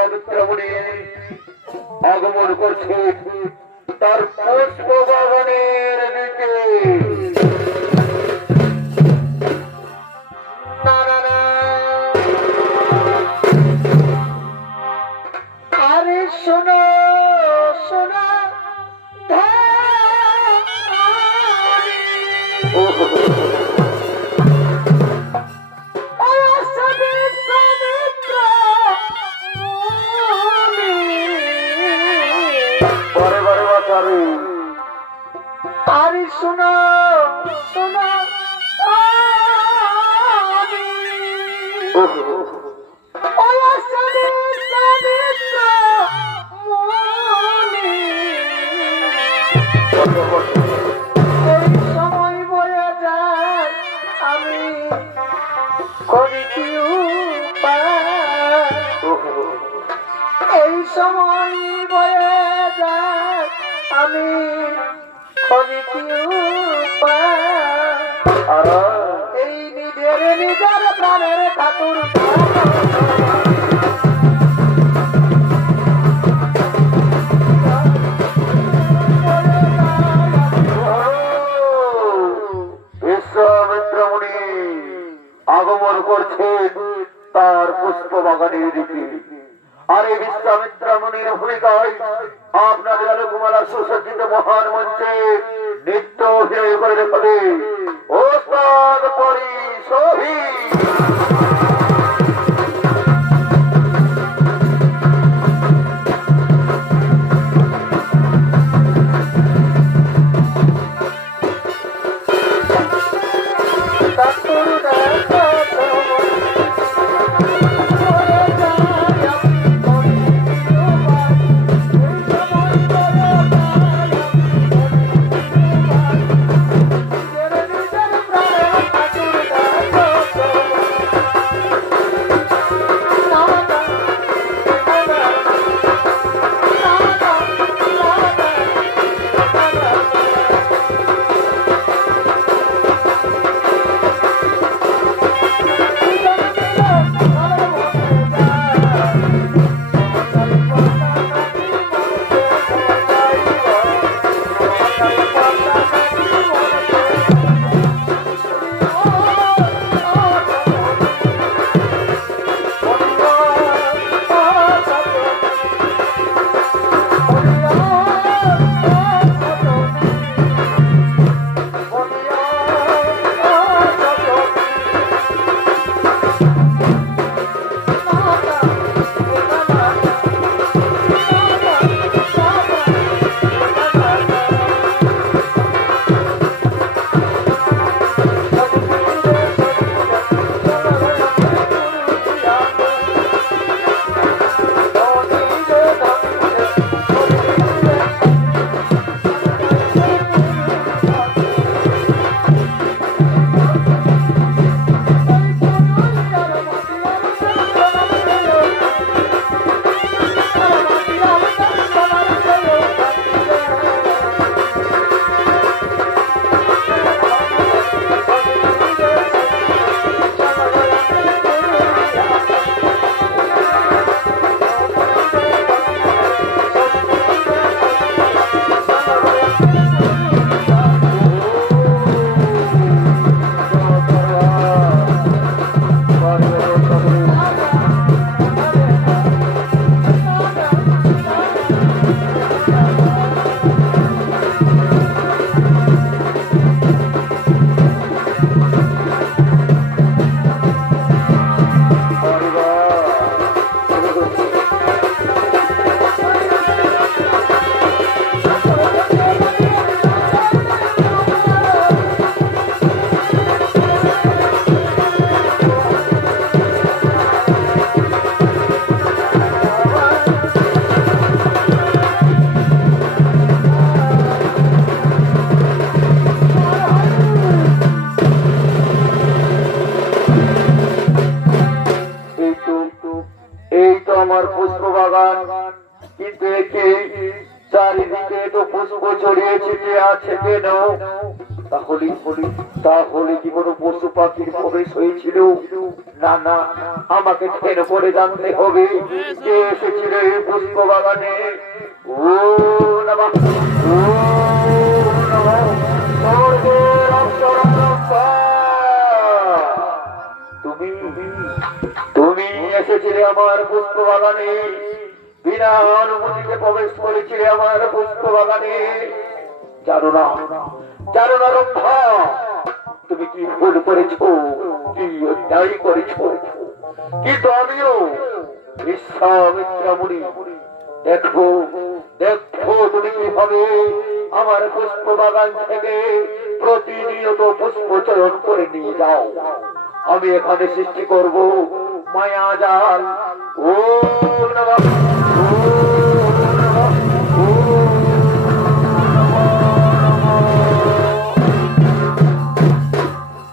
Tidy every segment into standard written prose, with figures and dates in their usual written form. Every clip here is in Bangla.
বিশ্বামিত্রমণি আগমন করছে তার পুষ্প বাগানের দিকে। আরে শোনো শোনো আরে শোনো শোনো সময় বয়ে যায় আমি করি কি উপায়? এই সময় বয়ে যায় আমি করি কি উপায়? এই নিজের প্রাণের ঠাকুর বিশ্বামিত্রমণি আগমন করছে তার পুষ্প বাগানের দিকে। আর এই বিশ্বামিত্রমণির ভূমিকায় আপনাদের আলোকমালা সুসজ্জিত মহান মঞ্চে নৃত্য অভিনয় করে দেখাবে ওস্তাদ পরি শোভী। আমার পুষ্প বাগান, কিন্তু চারিদিকে তো পুষ্প ছড়িয়ে ছিটিয়ে আছে কেন? তাহলে তাহলে কি কোনো পশু পাখির প্রবেশ হয়েছিল? না না, আমাকে ঠেনে পড়ে জানতে হবে কে এসেছিল এই পুষ্প বাগানে। ও নমঃ, ও নমঃ, স্বর্গের অপ্সরা। তুমি তুমি এসেছিলে আমার পুষ্প বাগানে, বিনা অনুমতিতে প্রবেশ করেছিলে আমার পুষ্প বাগানে। জানো না রম্ভা, তুমি কি ভুল করেছো, কি অন্যায় করেছো। কিন্তু আমিও বিশ্বামিত্র মুনি, দেখো দেখো তুমি কিভাবে আমার পুষ্প বাগান থেকে প্রতিনিয়ত পুষ্প চয়ন করে নিয়ে যাও। আমি এখানে সৃষ্টি করব মায়া জাল। ও নমঃ, ও নমঃ, ও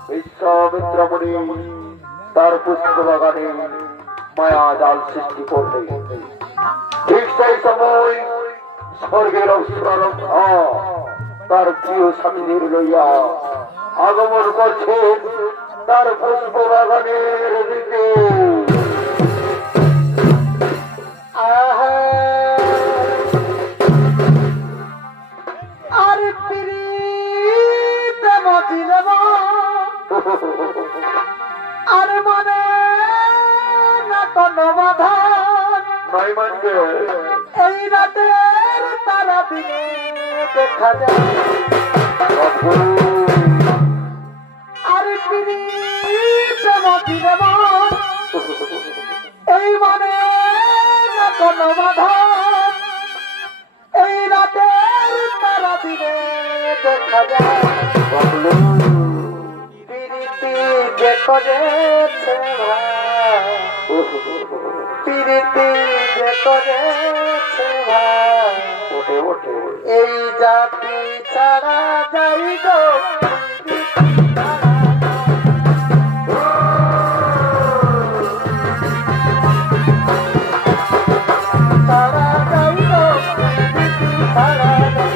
বিশ্বামিত্র মুনি তার পুষ্প বাগানে মায়া জাল সৃষ্টি করলে। ঠিক সেই সময় স্বর্গের অপ্সরা তার প্রিয় স্বামীদের লইয়া আগমন করছেন তার পুষ্প বাগানের দিকে। আর পিরিতে বাজিলে আর মানে না কোনো বাধান নাই মানবে, এই রাতের তারা দিনে দেখা যায়। আর পিরিতে বাজিলে এই মানে না কোনো বাধান, এই রাতের তারা দিনে দেখা যায়। পিরিতি যে করেছে ভাই, পিরিতি যে করেছে ভাই, ওঠে ওঠে এই জাতি ছাড়া যাই গো। ছাড়া যাই গো, ছাড়া যাই।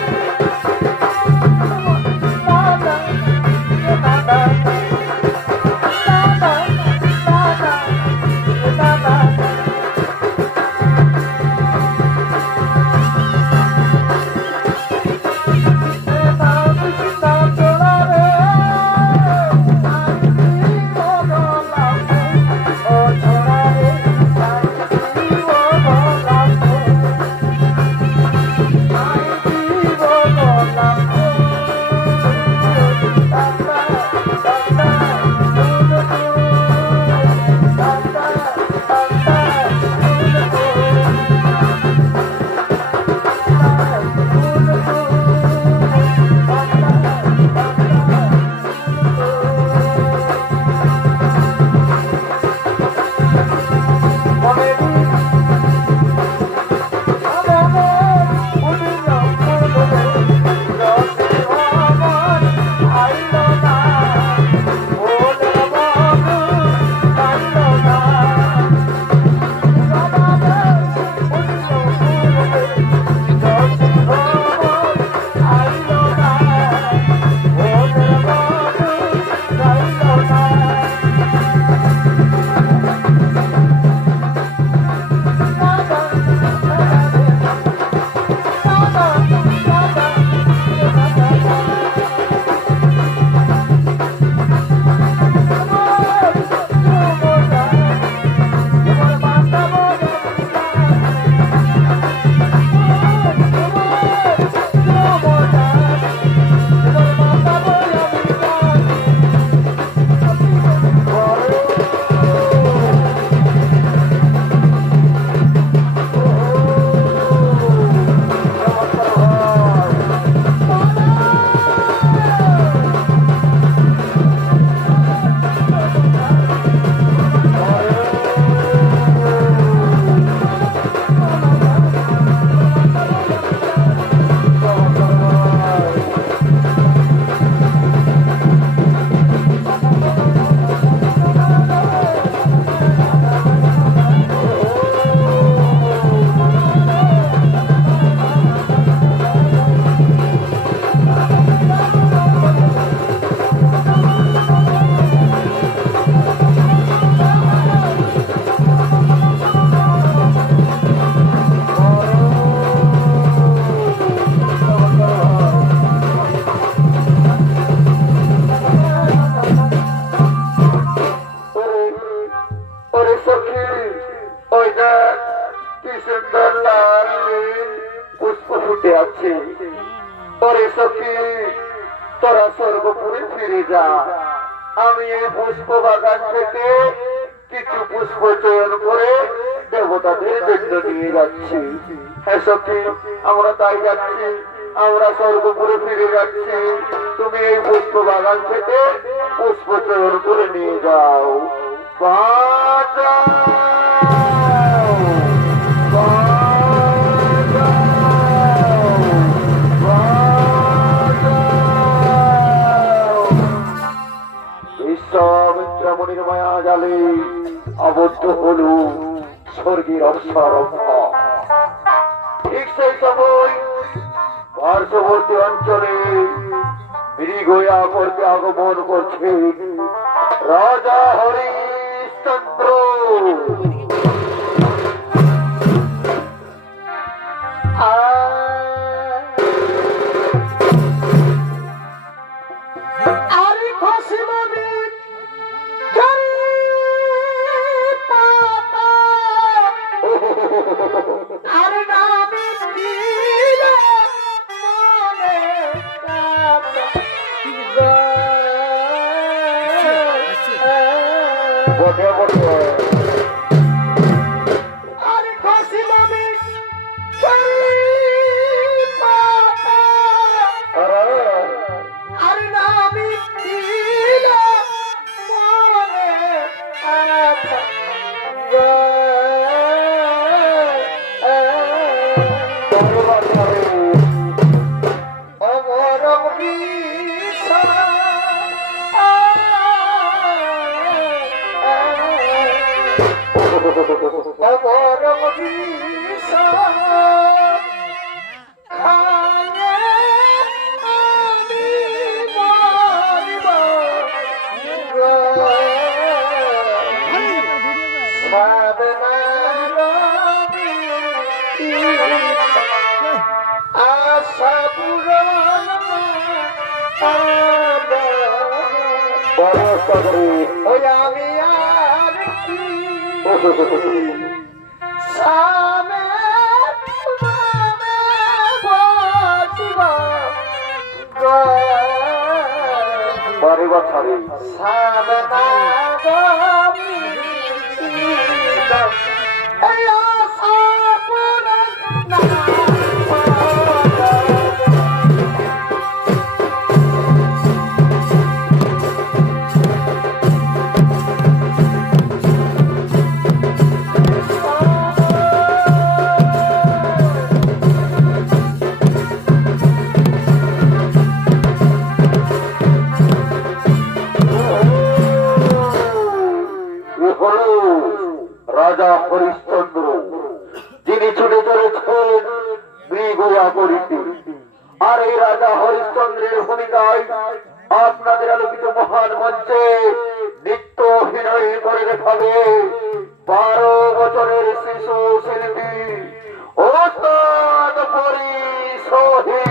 সুন্দর লাল পুষ্প ফুটে আছে। পরে সখী তোরা স্বর্গপুরে ফিরে যা, আমি এই পুষ্প বাগান থেকে কিছু পুষ্প চয়ন করে দেবতাদের জন্য নিয়ে যাচ্ছি। হ্যাঁ সখী, আমরা তাই যাচ্ছি, আমরা স্বর্গপুরে ফিরে যাচ্ছি। তুমি এই পুষ্প বাগান থেকে পুষ্প চয়ন করে নিয়ে যাও। বাঁচাও, বাঁচাও, বাঁচাও। বিশ্বামিত্রমণির মায়া জালে আবদ্ধ হল স্বর্গের অপ্সরক্ষা। ঠিক সেই সময় পার্শ্ববর্তী অঞ্চলে মৃগয়া করতে আগমন করছে রাজা হরিশ্চন্দ্র। আরে খুশি নবী আরে নামে দিল মনে বটে বটে আরে খুশি নবী আরে নামে দিল মনে আশা পূরণ ওই আমি আর কি সামনে পরিবার ছাড়ি রাজা হরিশ্চন্দ্র, যিনি ছুটে চলেছেন মৃগয়া করিতে। আর এই রাজা হরিশ্চন্দ্রের ভূমিকায় আপনাদের আলোকিত মহান মঞ্চে নৃত্য অভিনয় করে দেখাবে 12 বছরের শিশু শিল্পী ওস্তাদ পরিশোহী।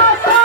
আশা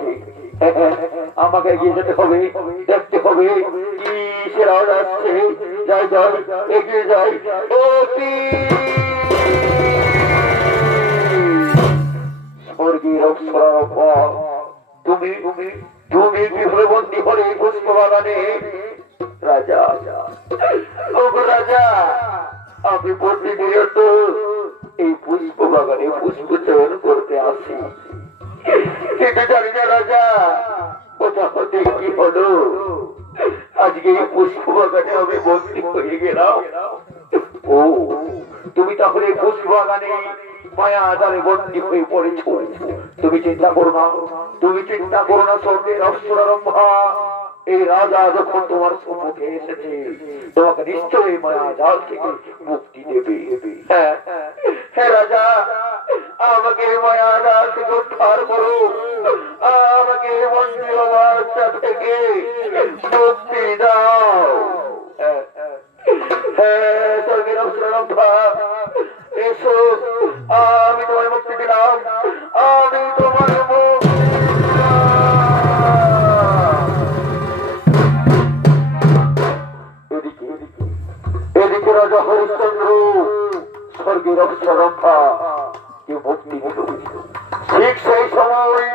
থেকে। আমাকে এগিয়ে যেতে হবে, দেখতে হবে কি সে রাজ আসছে। যাই যাই, এগিয়ে যাই। ও স্বর্গীয় অপ্সরা, তুমি তুমি তুমি কিভাবে বন্দী হলে পুষ্প বাগানে? রাজা, ও রাজা, আমি প্রতিনিয়ত এই পুষ্প বাগানে পুষ্প চয়ন করতে আসি, কিন্তু জানি না রাজা কোথা হতে কি হলো আজকে এই পুষ্প বাগানে আমি বন্দী হয়ে গেলাম। ও তুমি তাহলে পুষ্প বাগানে মায়া আদারে বন্দী হয়ে পড়েছ। তুমি চিন্তা করো না, তুমি চিন্তা করো না স্বর্গের অপ্সরারম্ভা। এই রাজা যখন তোমার সম্মুখে এসেছে তোমাকে নিশ্চয়ই মায়া জাল থেকে মুক্তি দেবে। হ্যাঁ হ্যাঁ রাজা, আমাকে মায়া জাল থেকে উদ্ধার করো, আমাকে বন্দী অবস্থা থেকে মুক্তি দাও। হ্যাঁ স্বর্গের অপ্সরারম্ভা, এসো, আমি তোমার মুক্তি দিলাম, আমি তোমার মুক্তি এদিকে রাজা হরিশ্চন্দ্র স্বর্গের অপ্সরারম্ভা কে মুক্তি দিল। ঠিক সেই সময়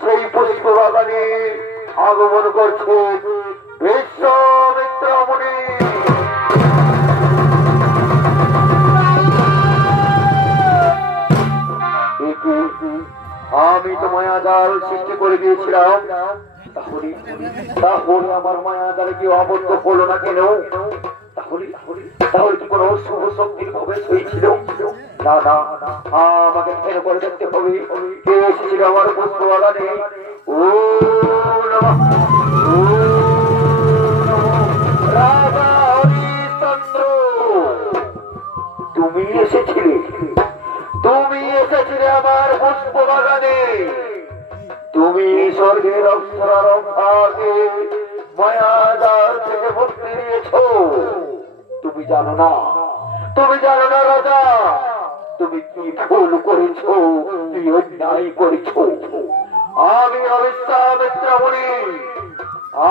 সেই পুষ্প বাগানে আগমন করছে বিশ্বামিত্র মুনি। আমি তো মায়া জাল সৃষ্টি করে দিয়েছিলাম, তাহলে তাহলে আমার মায়া জালে কেউ আবদ্ধ হলো না কেন? তাহলে তাহলে কি কোনো শুভ শক্তির প্রবেশ হয়েছিল? না না, আমাকে ফের করে দেখতে হবে কে এসেছিল আমার পুষ্প বাগানে। ও নমঃ, ও রাজা হরিশ্চন্দ্র, তুমি এসেছিলে, তুমি এসেছিলে আমার পুষ্প বাগানে। তুমি স্বর্গের অপ্সরারম্ভাকে মায়া জাল থেকে মুক্তি দিয়েছো। তুমি জানো না, তুমি জানো না রাজা, তুমি কি ভুল করেছো, কি অন্যায় করেছো। আমি বিশ্বামিত্র মুনি,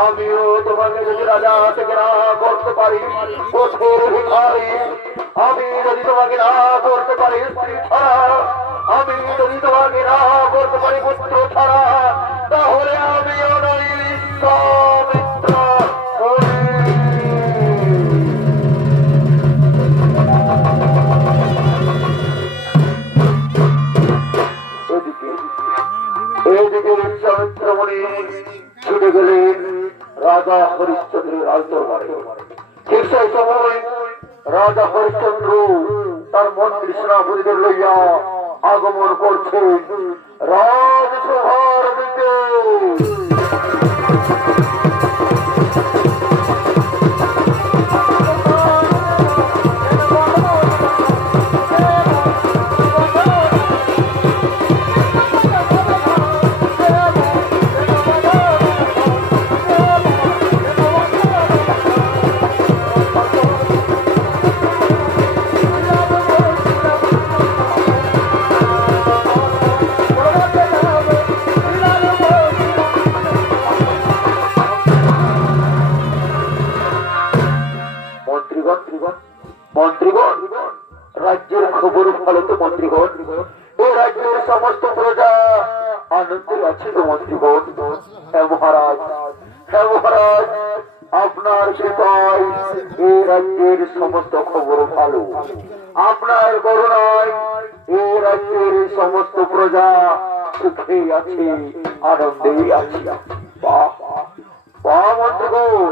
আমিও তোমাকে যদি রাজা থেকে না করতে পারি কঠোর ভিখারি, আমি যদি তোমাকে না করতে পারি স্ত্রী ছাড়া, আমি যদি তোমাকে না করতে পারি পুত্র ছাড়া, তাহলে আমিও নই বিশ্বামিত্র মুনি। এদিকে বিশ্বামিত্র মুনি ছুটে গেলেন রাজা হরিশ্চন্দ্রের রাজদরবারে। ঠিক সেই সময় রাজা হরিশ্চন্দ্র তার মন্ত্রী সেনাপতিদের লইয়া আগমন করছে রাজসভার দিকে। মন্ত্রীগণ, রাজ্যের খবর ভালো তো মন্ত্রীগণ? ও রাজ্যের সমস্ত প্রজা আনন্দে আছে তো মন্ত্রীগণ? হ্যাঁ মহারাজ, হ্যাঁ মহারাজ, আপনার কৃপায় এই রাজ্যের সমস্ত খবর ভালো। আপনার করুণায় এই রাজ্যের সমস্ত প্রজা সুখে আছে, আনন্দেই আছে। বাহ বাহ মন্ত্রীগণ,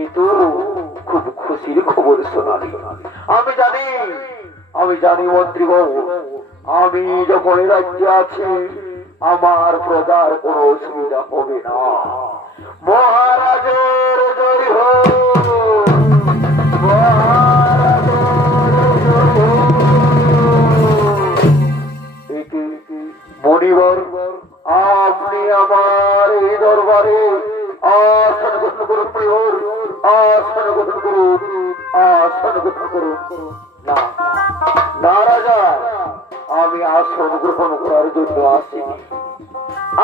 এ তো খুব খুশির খবর শোনালি। আমি জানি মন্ত্রীগণ, আমি যখন রাজ্যে আছি আমার প্রজার কোনো অসুবিধা হবে না। মহারাজের জয় হোক, মহারাজের জয় হোক। মণিবর, আপনি আমার এই দরবারে আসন গ্রহণ করুন। মণিবর, আসন গ্রহণ করুন, আসন গ্রহণ করুন। না না রাজা, আমি আসন গ্রহণ করার জন্য আসিনি,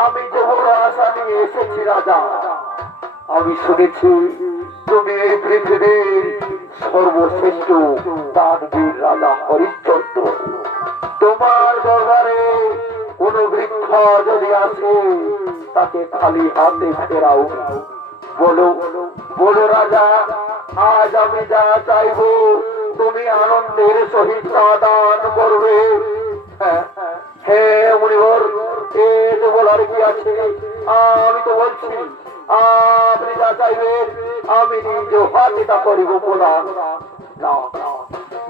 আমি যে বড় আশা নিয়ে এসেছি রাজা। আমি শুনেছি তুমি এই পৃথিবীর সর্বশ্রেষ্ঠ দানবীর রাজা হরিশ্চন্দ্র। তোমার দরবারে কোন বৃক্ষ যদি আসে তাকে খালি হাতে ফেরাও। বলো বলো রাজা, আজ আমি যা চাইবো তুমি আনন্দের সহিত তা দান করবে। হে মুনিবর, এ তো বলার কি আছে? আমি তো বলছি আপনি যা চাইবেন আমি নিজ হাতে তা করিব। বলা না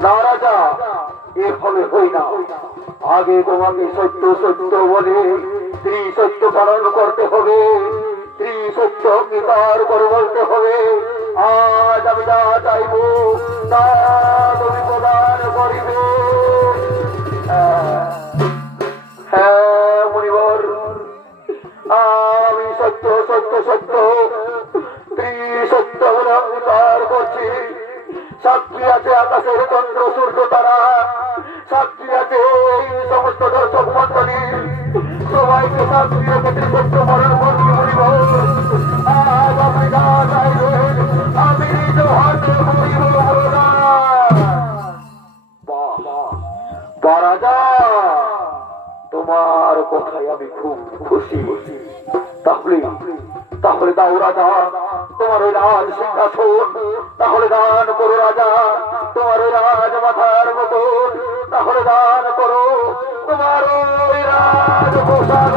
না রাজা, এভাবে হই না। আগে তোমাকে সত্য সত্য বলে স্ত্রী সত্য পালন করতে হবে, স্ত্রী সত্য অঙ্গীকার করে বলতে হবে। আজ আমি যা চাইব তা তুমি প্রদান করিবে। হ্যাঁ মুনিবর, আমি সত্য সত্য সত্য স্ত্রী সত্য বলে অঙ্গীকার করছি। সাক্ষী আছে আকাশের চন্দ্র সূর্য তারা, সাক্ষী আছে এই সমস্ত দর্শক মন্ডলী, সবাইকে সাক্ষী রেখে সত্য পালন করছি। মুনিবর, আজ আমি যা চাইবেন আমি নিজ হাতে করিব। রাজা, তোমার কথায় আমি খুব খুশি। তাহলে তাহলে দাও রাজা তোমার ওই রাজ সিংহাসন, তাহলে দান করো রাজা তোমার ওই রাজ মাথার মুকুট, তাহলে দান করো তোমার ওই রাজ পোশাক।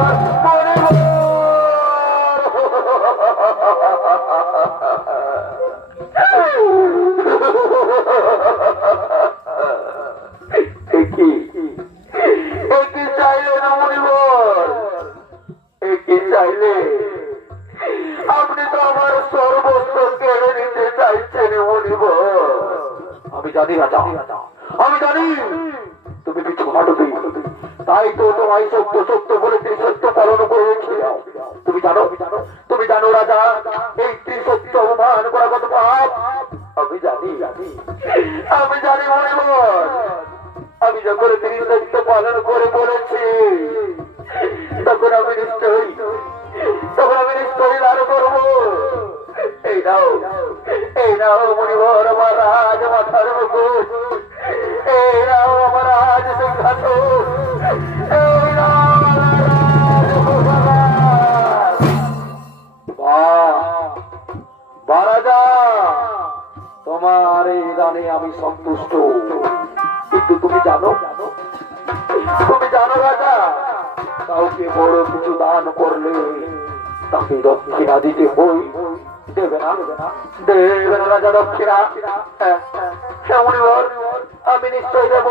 আপনি তো আমার সর্বস্ব কেড়ে নিতে চাইছেন মুনিবর। আমি জানি রাজা, আমি জানি তুমি কিছু হাঁটবে, তাই তো তোমায় সত্য সত্য বলে ত্রিসত্য পালন করেছি। তুমি জানো তুমি জানো রাজা এই ত্রিসত্য অপমান করা কত পাপ। আমি জানি আমি জানি মুনিবর। আমি যখন ত্রিসত্য পালন করে বলেছি তখন আমি নিশ্চয়ই দান করবো। এই নাও মুনিবর আমার রাজ মাথার মুকুট, এই নাও আমার রাজ সিংহাসন, এই নাও রাজা। তোমার এই দানে আমি সন্তুষ্ট। কিন্তু তুমি জানো রাজা, কাউকে বড় কিছু দান করলে তাকে দক্ষিণা দিতে হই। দেবে না রাজা দক্ষিণা? আমি নিশ্চয় দেব।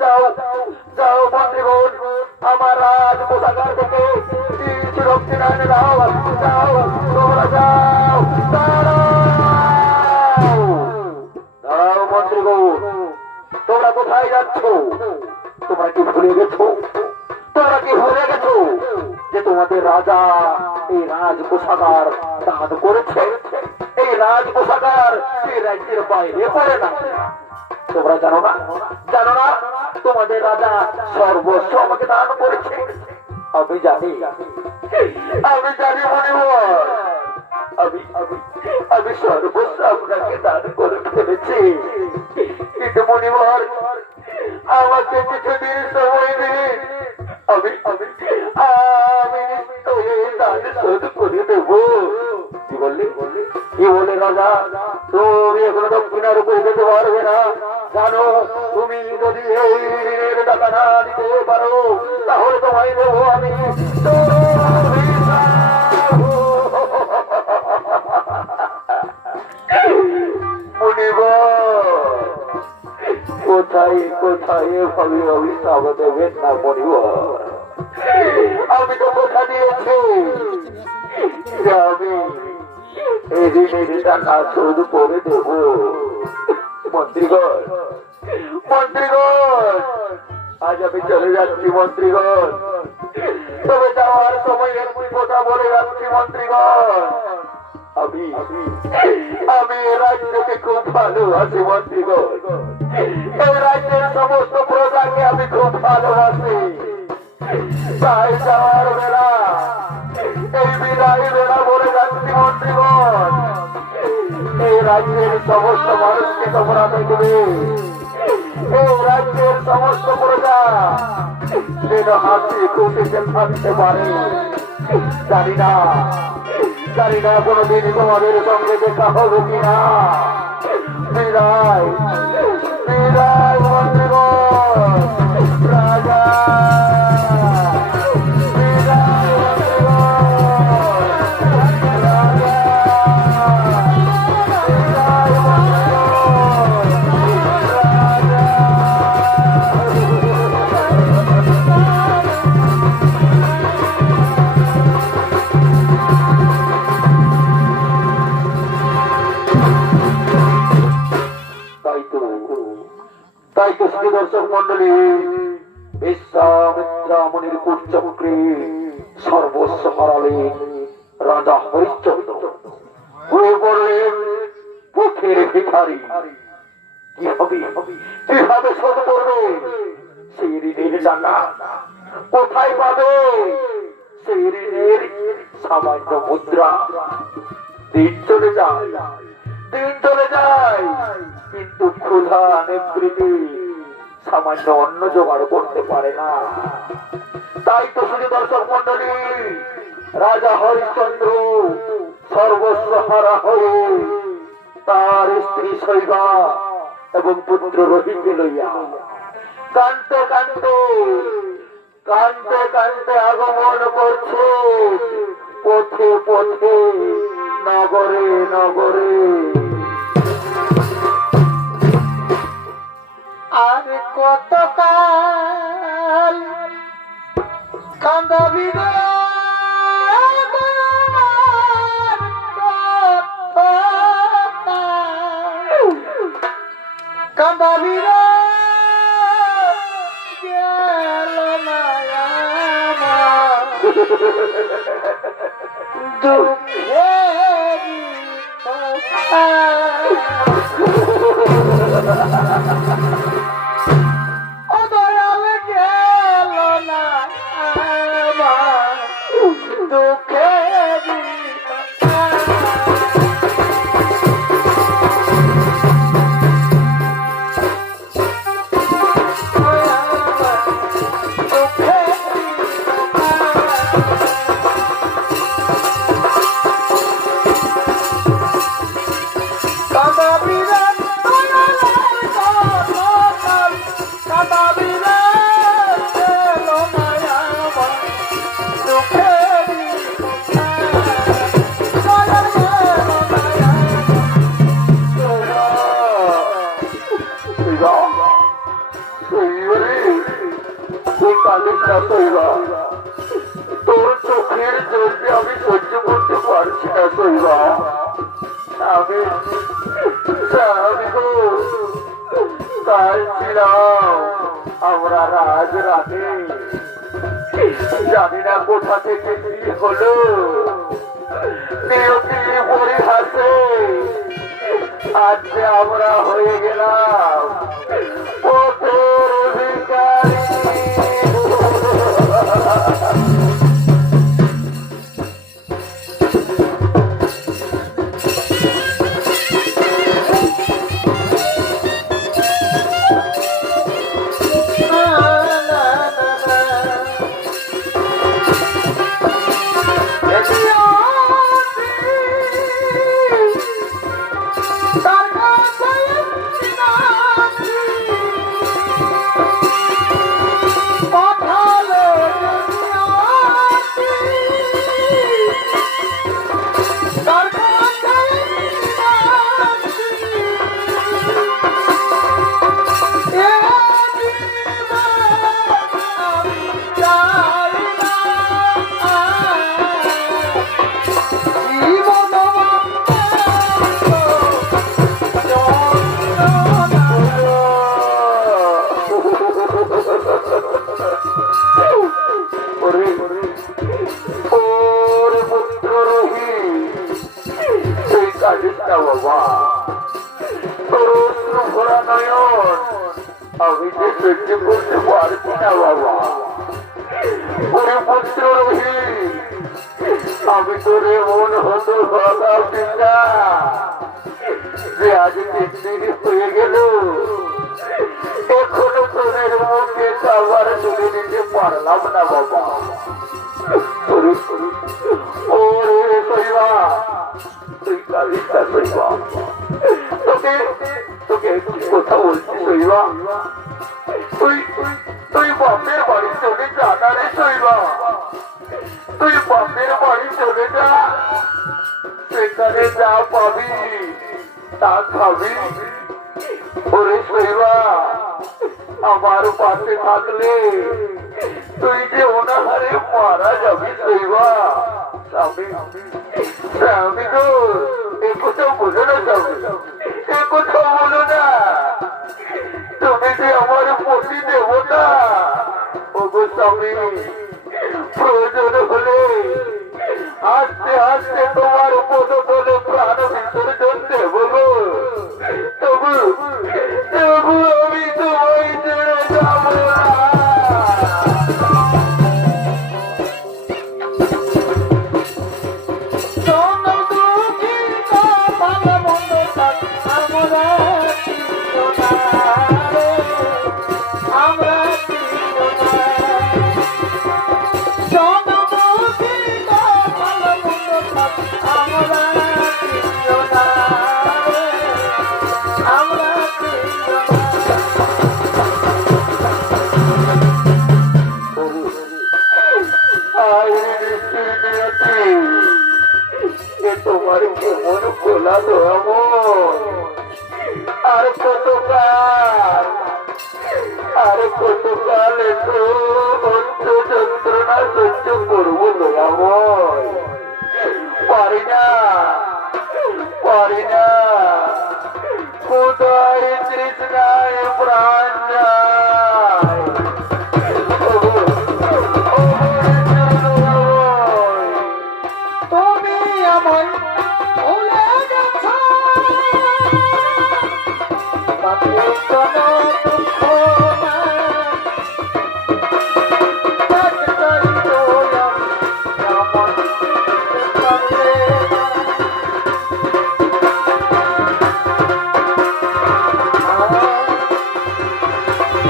যাও যাও মন্ত্রীগণ, আমার রাজ কোষাগার থেকে কিছু দক্ষিণা এনে দাও। যাও তোমরা যাও। দাঁড়াও মন্ত্রীগণ, তোমরা কোথায় যাচ্ছ? তোমরা কি ভুলে গেছো যে তোমাদের রাজা এই রাজ কোষাগার দান করেছে? এই রাজ কোষাগার এই রাজ্যের বাইরে পড়ে না। তোমরা জানো না তোমাদের রাজা সর্বস্ব আমাকে দান করেছে। আমি জানি মুনিবর, আমি সর্বস্ব আপনাকে দান করে ফেলেছি। কিন্তু মুনিবর, আমাকে কিছুদিন সময় দিন। আমি নিশ্চয়ই দান শোধ করে দেব। কি বললে রাজা? তুমি এখনো দক্ষিণার উপরে যেতে পারবে না। জানো, তুমি যদি এই ঋণের টাকা না দিতে পারো তাহলে তোমায় দেবো আমি। কোথায় এভাবে অভিশাপ দেবেন না মুনিবর। আমি তো কথা দিয়েছি যে আমি এই ঋণের টাকা শোধ করে দেব। মন্ত্রীগণ, আজ আমি চলে যাচ্ছি মন্ত্রীগণ। তবে যাওয়ার সময় একটি কথা বলে যাচ্ছি মন্ত্রীগণ। আমি এই রাজ্যকে খুব ভালোবাসি মন্ত্রীগণ। এই রাজ্যের সমস্ত প্রজাকে আমি খুব ভালোবাসি। তাই যাওয়ার বেলা এই বিদায় বেলা বলে যাচ্ছি মন্ত্রীগণ, এই রাজ্যের সমস্ত মানুষকে তোমরা দেখবে, এই রাজ্যের সমস্ত প্রজা যেন হাসি খুশিতে থাকতে পারে। জানি না কোনদিন তোমাদের সঙ্গে দেখা হবে কিনা। বিদায় বিদায় মন্ত্রীগণ, রাজা বিদায় মন্ত্রীগণ, রাজা বিদায় তাই তো শ্রী দর্শক মন্ডলী, বিশ্বামিত্রা মুনির কুচক্রে সর্বস্ব হারালেন রাজা হরিশ্চন্দ্র, হয়ে পড়লেন পথের ভিখারি। কিভাবে শোধ করবে সেই ঋণের টাকা? কোথায় পাবে সেই ঋণের সামান্য মুদ্রা? দিন চলে যায়, কিন্তু ক্ষুধা নিবৃত্তি সামান্য অন্ন জোগাড় করতে পারে না। তাই তো শুধু দর্শক মন্ডলী, রাজা হরিশ্চন্দ্র সর্বস্ব হারা হয়ে তার স্ত্রী শৈবা এবং পুত্র রোহিতকে লইয়া কাঁদতে আগমন করছে পথে পথে, নগরে নগরে। আর কতকাল কান্দাবি রে কান্দাবি রে গেল মায়া দুঃখেরি কথা। ও দয়াল গেল না আমার দুঃখেরি কথা। তোর চোখের জলকে আমি সহ্য করতে পারছি না শৈবা। আমি ছিলাম আমরা রাজরাতে, জানি না কোথা থেকে কি হলো, নিয়তির পরিহাসে আজ আমরা হয়ে গেলাম পথের অধিকারী। আমি যে সহ্য করতে পারছি না বাবা। পুত্র রোহিত আমি তোরে মন হতো ভাগা পিতা যে আজ 3 দিন হয়ে গেল এখনো তোদের মুখে খাবার তুলে দিতে পারলাম না বাবা। ওরে শৈবা তুই কালিস না শৈবা, তোকে তোকে কথা বলছি শৈবা, তুই তুই বাপের বাড়ি চলে যা না রে শৈবা, তুই বাপের বাড়ি চলে যা, সেখানে যা পাবি তা খাবি। ওরে শৈবা আমার পাশে থাকলে তুই যে অনাহারে মারা যাবি শৈবা। স্বামী স্বামী গো এ কোথাও বলো না, স্বামী এ কোথাও বলো না, তুমি যে আমার পতি দেবতা। ওগো স্বামী প্রয়োজন হলে হাসতে হাসতে তোমার পদতলে প্রাণ বিসর্জন দেব গো, তবু তবু আমি তোমায় ছেড়ে যাব না। তোমার কেমন খোলা ধরাবো আর কতকাল, আর কতকাল একটু অর্থ যন্ত্রণা সহ্য করবো ধরাবো। পারি না পারি না, কোথায় তৃষ্ণায় প্রাণ যায়। তুমি আমার ভুলে গেছ, তাতে কোনো দুঃখ নাই। একটাই দোয়া আমার পারলে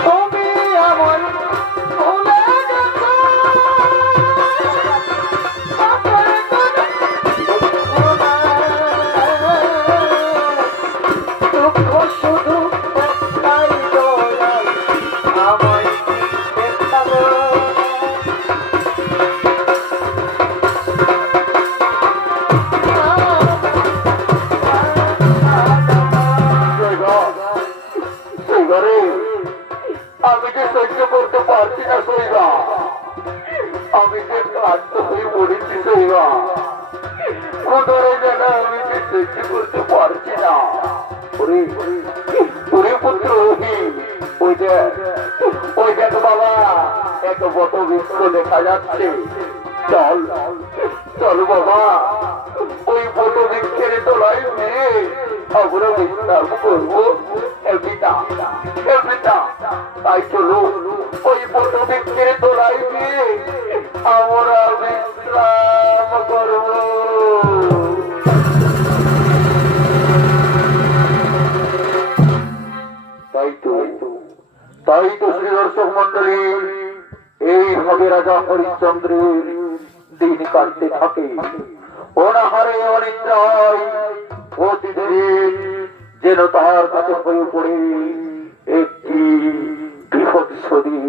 তুমি আমার ভুলে গেছ, দুঃখ শুধু একটাই দোলাই আমায় দেখাবো। আমি যে সহ্য করতে পারছি না শৈবা, আমি যে ক্লান্ত হয়ে পড়েছি শৈবা, কোথায় যেন আমি যে সহ্য করতে পারছি না। ওরে ওরে পুত্র ওই দেখ বাবা এক বট বৃক্ষ দেখা যাচ্ছে, চল চল বাবা ওই বট বৃক্ষের তলায় গিয়ে আমরা বিশ্রাম করবো। তাই চলো ওই বট বৃক্ষের তলায় গিয়ে আমরা বিশ্রাম করবো। তাই তো শ্রী দর্শক মন্ডলী এইভাবে রাজা হরিশ্চন্দ্রের দিন কাটতে থাকে অনাহারে অনিদ্রায়। প্রতিদিন যেন তাহার কাছে হয়ে পড়ে একটি বিভৎস দিন।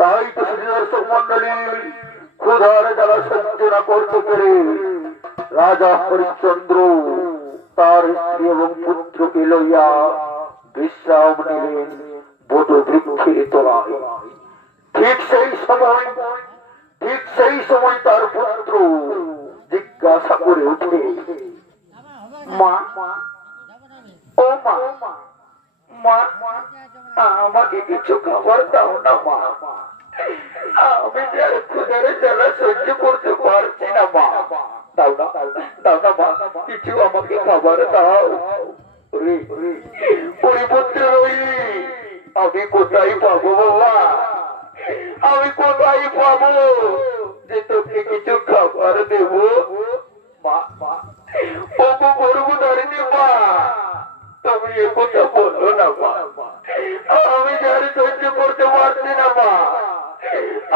তাই তো শ্রী দর্শক মন্ডলী ক্ষুধার জ্বালা সহ্য না করতে পেরে রাজা হরিশ্চন্দ্র তার স্ত্রী এবং পুত্রকে লইয়া বিশ্রাম নিলেন বট বৃক্ষের তলায়। ঠিক সেই সময় তার পুত্র জিজ্ঞাসা করে ওঠে, মা ও মা, মা আমাকে কিছু খাবার দাও না মা, আমি যে আর ক্ষুধার জ্বালা সহ্য করতে পারছি না মা, দাও না দাও না মা, কিছু আমাকে খাবার দাও। পুত্র আমি কোথায় পাবো বাবা, আমি কোথায় পাবো? যে তোকে কিছু খাবার দেব। মা মা ওগো গর্ভধারিণী মা, তুমি এ কথা বললো না মা। আমি যারে সহ্য করতে পারছি না মা,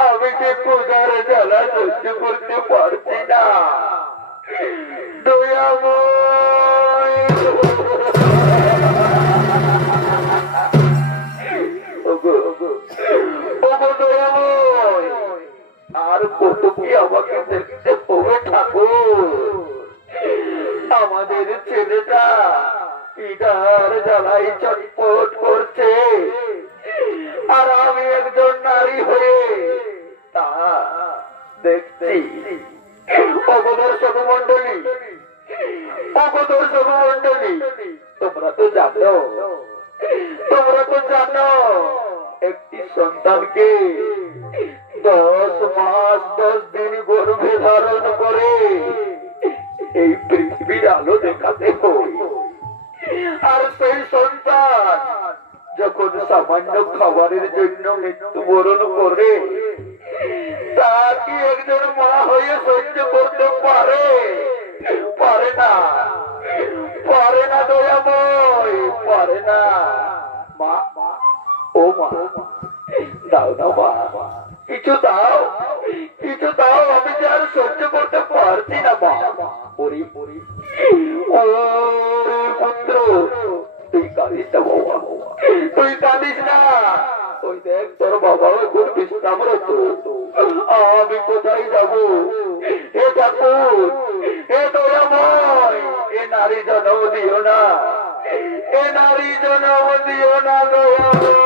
আমি যে ক্ষুধার জ্বালা সহ্য করতে পারছি না। দয়াময় ওগো ওগো ওগো দয়াময়, আর কত কি আমাকে দেখতে হবে ঠাকুর? আমাদের ছেলেটা পিতার জ্বালাই চটপট করছে, আর আমি একজন নারী হয়ে তা দেখছি। অবদর্শক মন্ডলী, অবদর্শক মন্ডলী, তোমরা তো জানো, তোমরা তো জানো একটি সন্তানকে 10 মাস 10 দিন গর্ভে ধারণ করে এই পৃথিবীর আলো দেখাতে হয়। আর সেই সন্তান যখন সামান্য খাবারের জন্য মৃত্যুবরণ করে, তা কি একজন মা হয়ে সহ্য করতে পারে? পারে না, পারে না দয়াময়, পারে না। মা ও মা, দাও না মা, কিছু দাও, কিছু দাও, আমি যে আর সহ্য করতে পারছি না মা। ওরে ওরে পুত্র, তুই কাঁদিস না বাবা, তুই কাঁদিস না। ওই দেখ তোর বাবা এখন বিশ্রামরত, আমি কোথায় যাব? হে ঠাকুর, হে দয়াময়, এ নারী জন্ম দিও না, এ নারী জন্ম দিও না দয়াময়।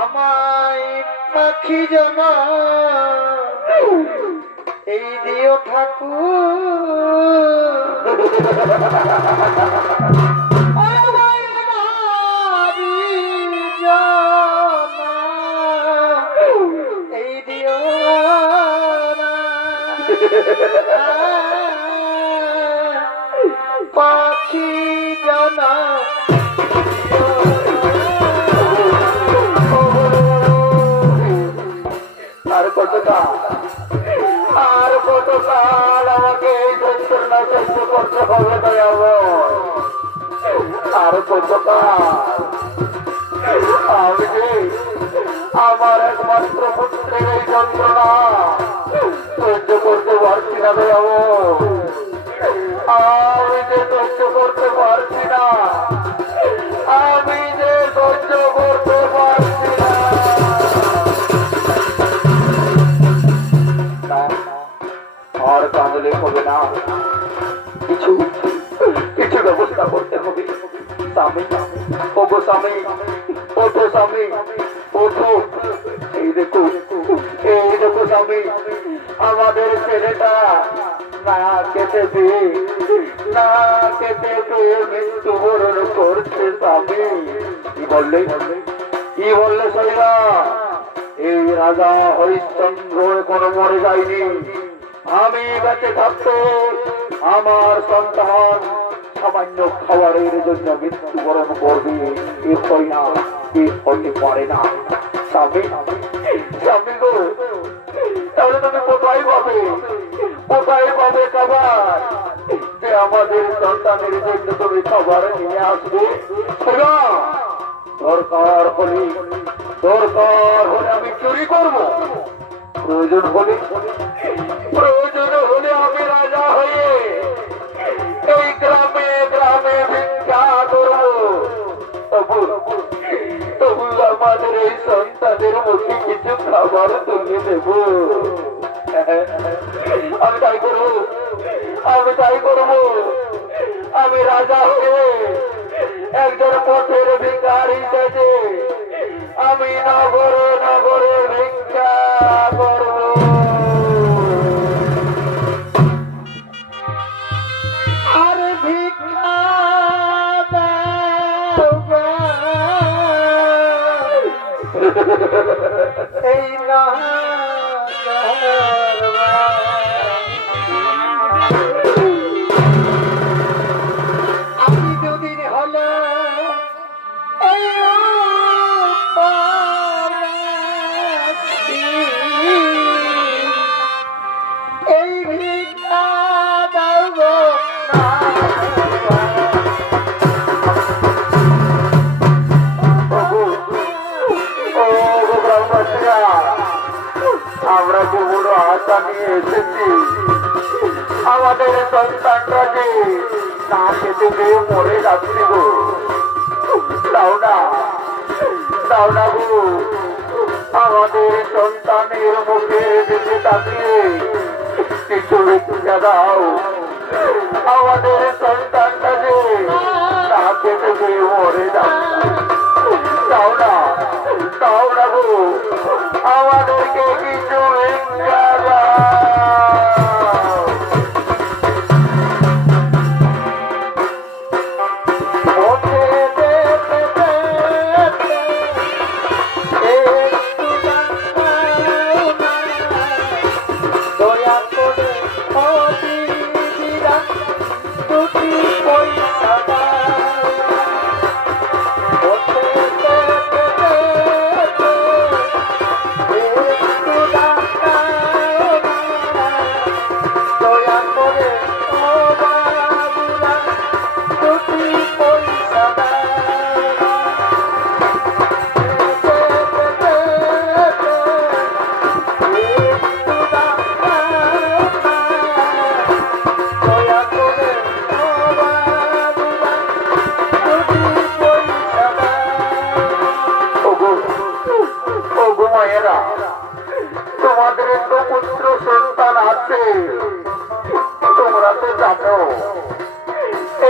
আমায় পাখি জনা এই দিও ঠাকুর, আমায় নারী জনা এই দিও না। পাখি জনা আর কতকাল, আর কতকাল আমাকে এই যন্ত্রণা সহ্য করতে হবে দয়াময়? আর কতকাল? আমি যে আমার একমাত্র পুত্রের এই যন্ত্রণা সহ্য করতে পারছি না দয়াময়, আমি যে সহ্য করতে পারছি না, আমি যে সহ্য করতে পারছি না। আর কাঁদলে হবে না, কিছু কিছু ব্যবস্থা করতে হবে। স্বামী, ওগো স্বামী, ওঠো স্বামী, ওঠো। এই দেখো, এই দেখো স্বামী, আমাদের ছেলেটা না খেতে পেয়ে, না খেতে পেয়ে মৃত্যুবরণ করছে স্বামী। কি বললে, কি বললে সৈরা? এই রাজা হরিশ্চন্দ্র এখনো মরে যায়নি। আমি বেঁচে থাকতে আমার সন্তান সামান্য খাবারের জন্য মৃত্যুবরণ করবে, এ হয় না, এ হতে পারে না। স্বামী, স্বামী গো, তাহলে তুমি কোথায় পাবে, কোথায় পাবে খাবার যে আমাদের সন্তানের জন্য তুমি খাবার নিয়ে আসবে? দরকার হলে, দরকার হলে আমি চুরি করবো, প্রয়োজন হলে, প্রয়োজন হলে আমি রাজা হয়ে এই গ্রামে গ্রামে ভিক্ষা করবো, তবু তবু আমাদের এই সন্তানের মুখে কিছু খাবার তুলে দেব। আমি তাই করবো, আমি তাই করবো। আমি রাজা হয়ে একজন পথের ভিখারি সেজে আমি নগরে নগরে ভিক্ষা করবো। আর ভিক্ষা দাও গো, এই না আমি দুদিন হলো এই পাড়া নিয়ে এসেছি। আমাদের সন্তানরা যে না খেতে পেয়ে মরে যাচ্ছে গো। দাও না, দাও না গো, আমাদের সন্তানের মুখের দিকে তাকিয়ে কিছু ভিক্ষা দাও। আমাদের সন্তানটা যে না খেতে পেয়ে মরে যাচ্ছে, দাও না, দাও না গো, আমাদেরকে কিছু ভিক্ষা দাও। তোমাদের তো পুত্র সন্তান আছে, তোমরা তো জানো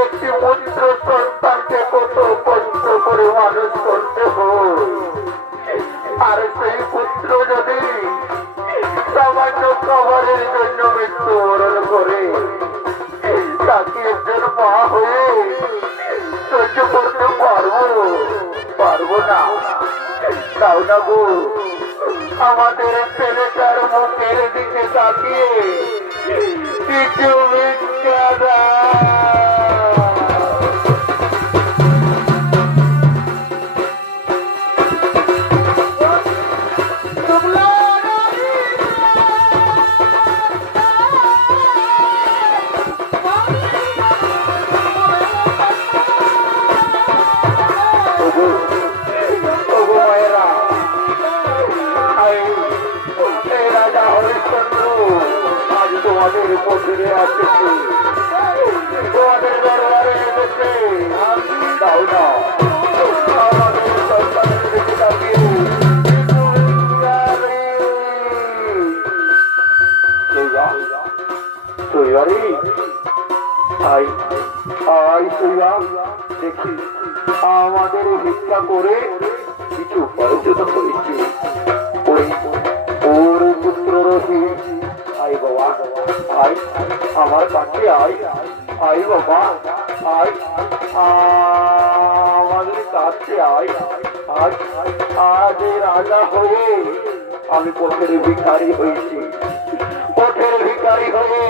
একটি পুত্র সন্তানকে কত কষ্ট করে মানুষ করতে হয়। আর সেই পুত্র যদি সামান্য খাবারের জন্য মৃত্যুবরণ করে, তাকে একজন মা হয়ে সহ্য করতে পারবো না। দাও না গো, আমাদের ছেলেটার মুখের দিকে তাকিয়ে কিছু ভিক্ষা দাও। তোমাদের মন্দিরে আসেছি, তোমাদের দরবারে এসেছে, দাও না, আমাদের সন্তানের দিকে তাকিয়ে দেখি আমাদের ভিক্ষা করে কিছু উপার্জন করেছি। ওর পুত্র রহি, আই বাবা, আই আমার কাছে আই, আই বাবা, আই আমাদের কাছে আই। আজ আজ রাজা হয়ে আমি পথের ভিখারি হয়েছি, পথের ভিখারি হয়ে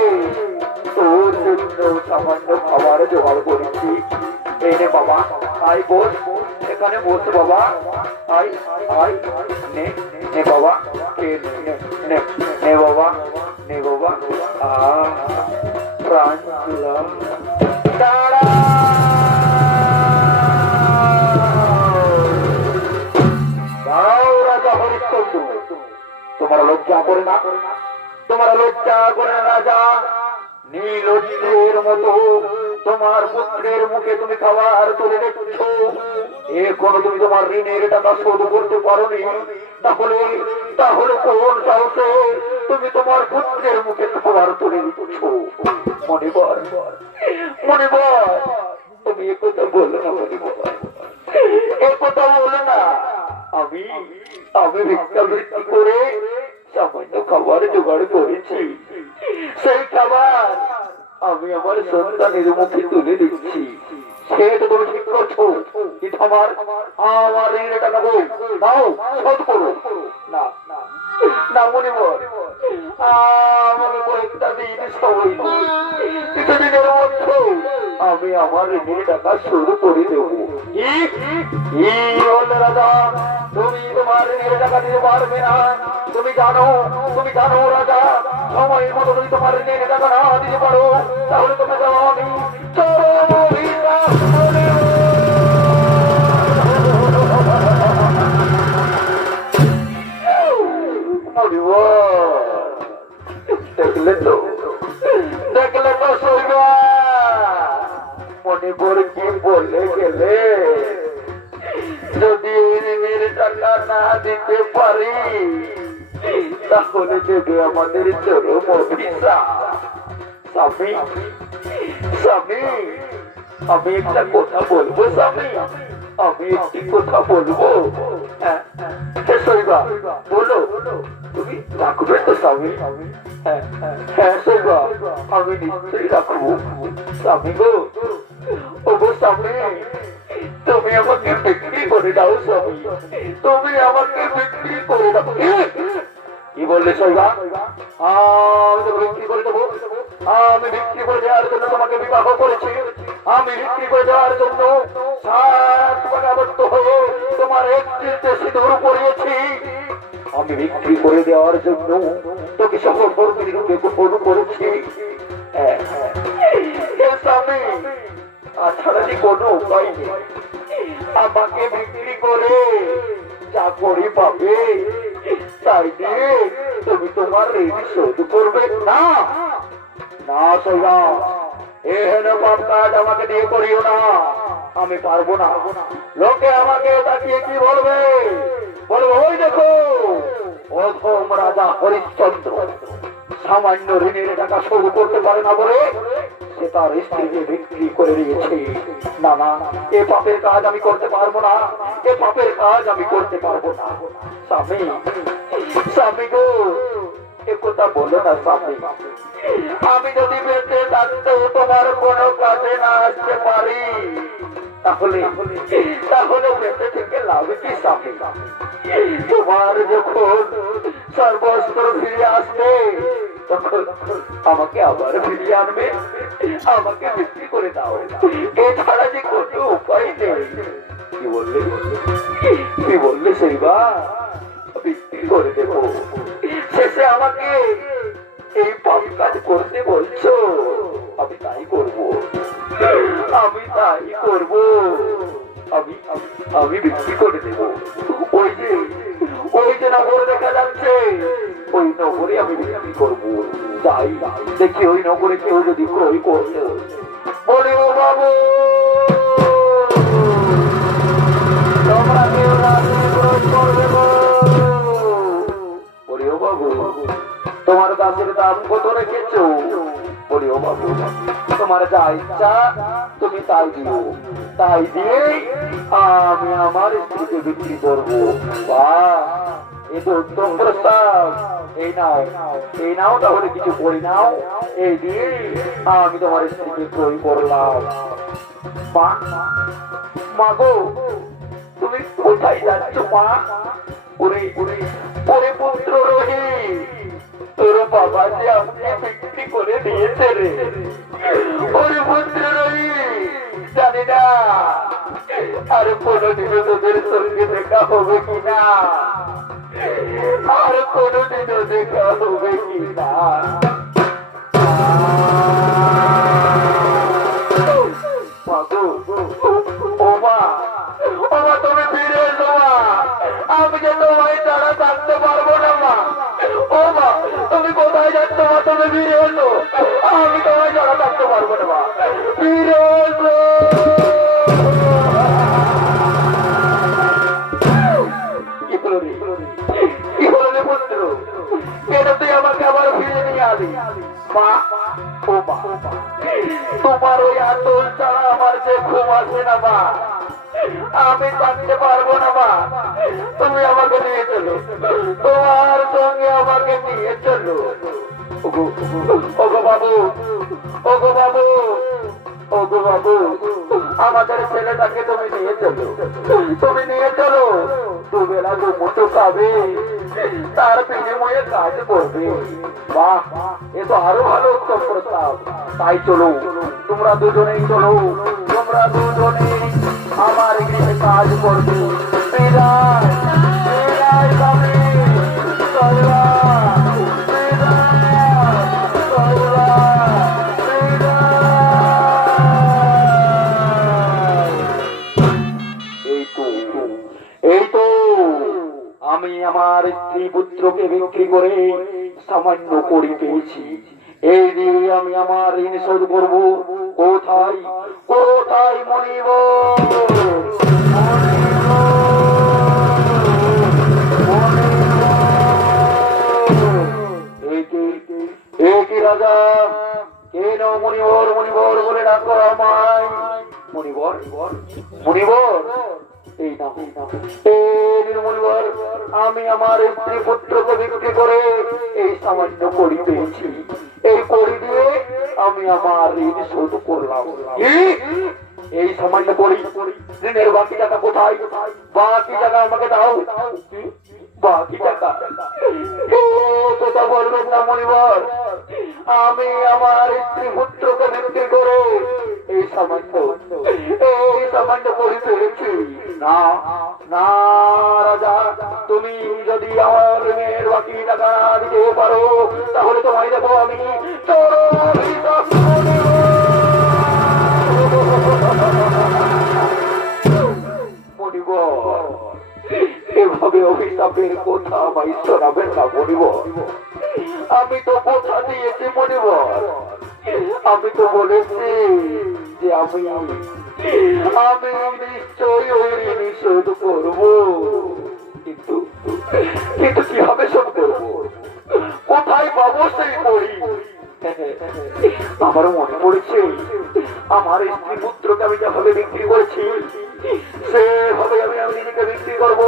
তোর জন্য সামান্য খাবার জোগাড় করেছি। এনে বাবা, আই বস, এখানে বস বাবা, আই আই নে নে বাবা, নে বাবা, নে বাবা, প্রাণ দিলাম। রাজা হরিশ্চন্দ্র, তোমার লজ্জা করে না? তোমার লজ্জা করে না রাজা? নীলজ্জের মতো তোমার পুত্রের মুখে তুমি খাবার তুলে দিচ্ছ, এখনো তুমি তোমার ঋণের টাকা শোধ করতে পারোনি, তাহলে তাহলে কোন সাহসে তুমি তোমার পুত্রের মুখে খাবার তুলে দিচ্ছ? মণিবর, মণিবর, তুমি একথা বলো না মণিবর, একথা বলো না। আমি আমি ভিক্ষাবৃত্তি করে সামান্য খাবার জোগাড় করেছি, সেই খাবার আমি আমার সন্তানের মুখে তুলে দিচ্ছি, সেটা তুমি ঠিক করছো? কিন্তু আমার ঋণের টাকা দাও, শোধ করো। না না মণিবর, আমাকে কয়েকটা দিন সময়, কিছুদিনের মধ্যে আমি আমার ঋণের টাকা শুরু করে দেবো। রাজা, তুমি তোমার ঋণের টাকা দিতে পারবে না? তুমি জানো রাজা, সময়ের মতো তুমি তোমার ঋণের টাকা না দিতে পারো, তাহলে তুমি যাও আমি চরম অভিশাপ দেব। দেখলে তো সইবা মনে করে কি বলে গেলে যদি ঋণের টাকা না দিতে পারি তাহলে দেবে আমাদের চরম অভিশাপ। স্বামী স্বামী আমি একটা কথা বলবো স্বামী, আমি একটি কথা বলবো। হ্যাঁ শৈবা বলো, তুমি রাখবে তো স্বামী? হ্যাঁ শৈবা আমি নিশ্চয়ই রাখবো। স্বামী গো, ও গো স্বামী, তুমি আমাকে বিক্রি করে দাও স্বামী, তুমি আমাকে বিক্রি করে দাও। কি বললে শৈবা? আমি তো বিক্রি করে দেবো। আমি বিক্রি করে দেওয়ার জন্য তোমাকে বিবাহ করেছি, আমি বিক্রি করে দেওয়ার জন্য 7 টাকাবদ্ধ হয়ে তোমার একটিতে সিঁদুর পরিয়েছি, আমি বিক্রি করে দেওয়ার জন্য তোকে সহকর্মী রূপে গ্রহণ করেছি। স্বামী তাছাড়া যে কোনো উপায় নেই, আমাকে বিক্রি করে যা করে পাবে তাই দিয়ে তুমি তোমার ঋণ শোধ করবে না। না সোজা এহেন পাপ কাজ আমাকে দিয়ে করিও না, আমি পারবো না। লোকে আমাকে তাকিয়ে কি বলবে? বলবো ওই দেখো প্রথম রাজা হরিশ্চন্দ্র সামান্য ঋণের টাকা শোধ করতে পারে না বলে সে তার স্ত্রীকে বিক্রি করে দিয়েছে। না না, এ পাপের কাজ আমি করতে পারবো না, এ পাপের কাজ আমি করতে পারবো না। স্বামী স্বামী গো, এ কথা বলো না স্বামী। আমি যদি বেঁচে থাকতেও তোমার কোনো কাজে না আসতে পারি তাহলে তাহলে বেঁচে থেকে লাভ কি স্বামী? তোমার যখন সর্বস্ত্র ফিরে আসবে তখন আমাকে আবার ফিরিয়ে আনবে, আমাকে বিক্রি করে দাও, এছাড়া যে কোনো উপায় নেই। কি বললে কি বললে সেইবা? বিক্রি করে দেবো, শেষে আমাকে এই পাপ কাজ করতে বলছো? আমি তাই করবো, আমি তাই করবো, আমি আমি বিক্রি করে দেবো। ওই যে নগর দেখা যাচ্ছে, ওই নগরে আমি বিক্রি করবো। যাই দেখি ওই নগরে কেউ যদি ক্রয় করতে বলে, ও বাবু তোমরা কেউ ক্রয় করবে গো। বলি ও বাবু তোমার গাছের দাম কত রেখেছো? বলি ও বাবু তোমার যা ইচ্ছা তুমি তাই দিও, তাই দিয়ে আমি আমার স্ত্রীকে বিক্রি করবো। বাহ, এ তো উত্তম প্রস্তাব। এই নাও তাহলে কিছু করি নাও, এই দিয়ে আমি তোমার স্ত্রীকে ক্রয় করলাম। মা গো, তুমি কোথায় যাচ্ছ মা? ওরে পুত্র রোহিত, তোর বাবা যে আমাকে বিক্রি করে দিয়েছে রে। ওরে পুত্র রোহিত, জানি না আর কোনদিনও তোদের সঙ্গে দেখা হবে কিনা, আর কোনদিনও দেখা হবে কিনা। তুমি ফিরে এসো মা, আমি যে তোমায় ছাড়া থাকতে পারবো না মা। ও মা তুমি কোথায় যাচ্ছ মা? তুমি ফিরে এসো, আমি তোমায় ছাড়া থাকতে পারবো না মা, ফিরে এসো। কি হলো রে পুত্র, কেন তুই আমাকে আবার ফিরে নিয়ে আলি? মা ও মা, তোমার ওই আতল ছাড়া আমার যে ঘুম আসে না মা, আমি থাকতে পারবো না মা, তুমি আমাকে নিয়ে চলো, তোমার সঙ্গে আমাকে নিয়ে চলো। ওগো বাবু, ওগো বাবু, ওগো বাবু, আমাদের ছেলেটাকে তুমি নিয়ে চলো, তুমি নিয়ে চলো। দুবেলা দুমুঠো খাবে, তার বিনিময়ে কাজ করবে। বাহ, এ তো আরো ভালো উত্তম প্রস্তাব। তাই চলো, তোমরা দুজনেই চলো, তোমরা দুজনেই আমার গৃহে কাজ করবে। বিদায় বিদায় স্বামী, চলবা আমি আমার স্ত্রী পুত্রকে বিক্রি করে সামান্য করি পেয়েছি, এই দিয়ে আমি আমার ঋণ শোধ করবো। কোথায় কোথায় মনিব? রাজা কেন মনিবর মনিবর বলে ডাকো আমায়? মনিবর মনিবর এই না মনিবর, আমি আমার স্ত্রী পুত্রকে বিক্রি করে এই সামান্য কড়ি পেয়েছি, এই কড়ি দিয়ে আমি আমার ঋণ শোধ করলাম। এই সামান্য কড়ি, ঋণের বাকি টাকা কোথায়? বাকি টাকা আমাকে দাও। বাকি টাকা কথা বলবেন না মনিবর, আমি আমার স্ত্রী পুত্রকে বিক্রি করে এই সামান্য কড়ি পেয়েছি। না না রাজা, তুমি যদি আমার ঋণের বাকি টাকা দিতে পারো তাহলে তোমায় দেখো আমি মনিবর, এভাবে অভিশাপের কথা আমায় শোনাবেন না মনিবর। আমি তো কথা দিয়েছি মনিবর, আমি তো বলেছি যে আমি নিশ্চয়ই ওই ঋণ শোধ করবো, কিন্তু কিন্তু কিভাবে শোধ করবো? কোথায় পাবো সেই কড়ি? আমারও মনে পড়েছে আমার স্ত্রী পুত্রকে আমি যেভাবে বিক্রি করেছি সেভাবে আমি নিজেকে বিক্রি করবো।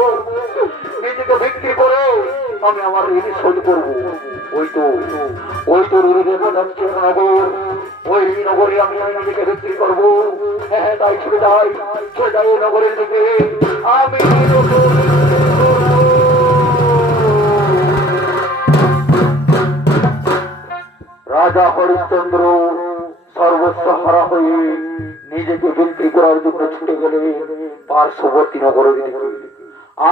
নিজেকে বিক্রি করে আমি আমার ঋণ শোধ করবো। ওই তো রুড়ে দেখা যাচ্ছে নগর, ওই নগরে আমি নিজেকে বিক্রি করবো। হ্যাঁ তাই ছুটে যাই নগরের দিকে। আমি রাজা হরিশ্চন্দ্র সর্বস্ব হারা হয়ে নিজেকে বিক্রি করার জন্য ছুটে গেলে পার্শ্ববর্তী নগরের দিকে।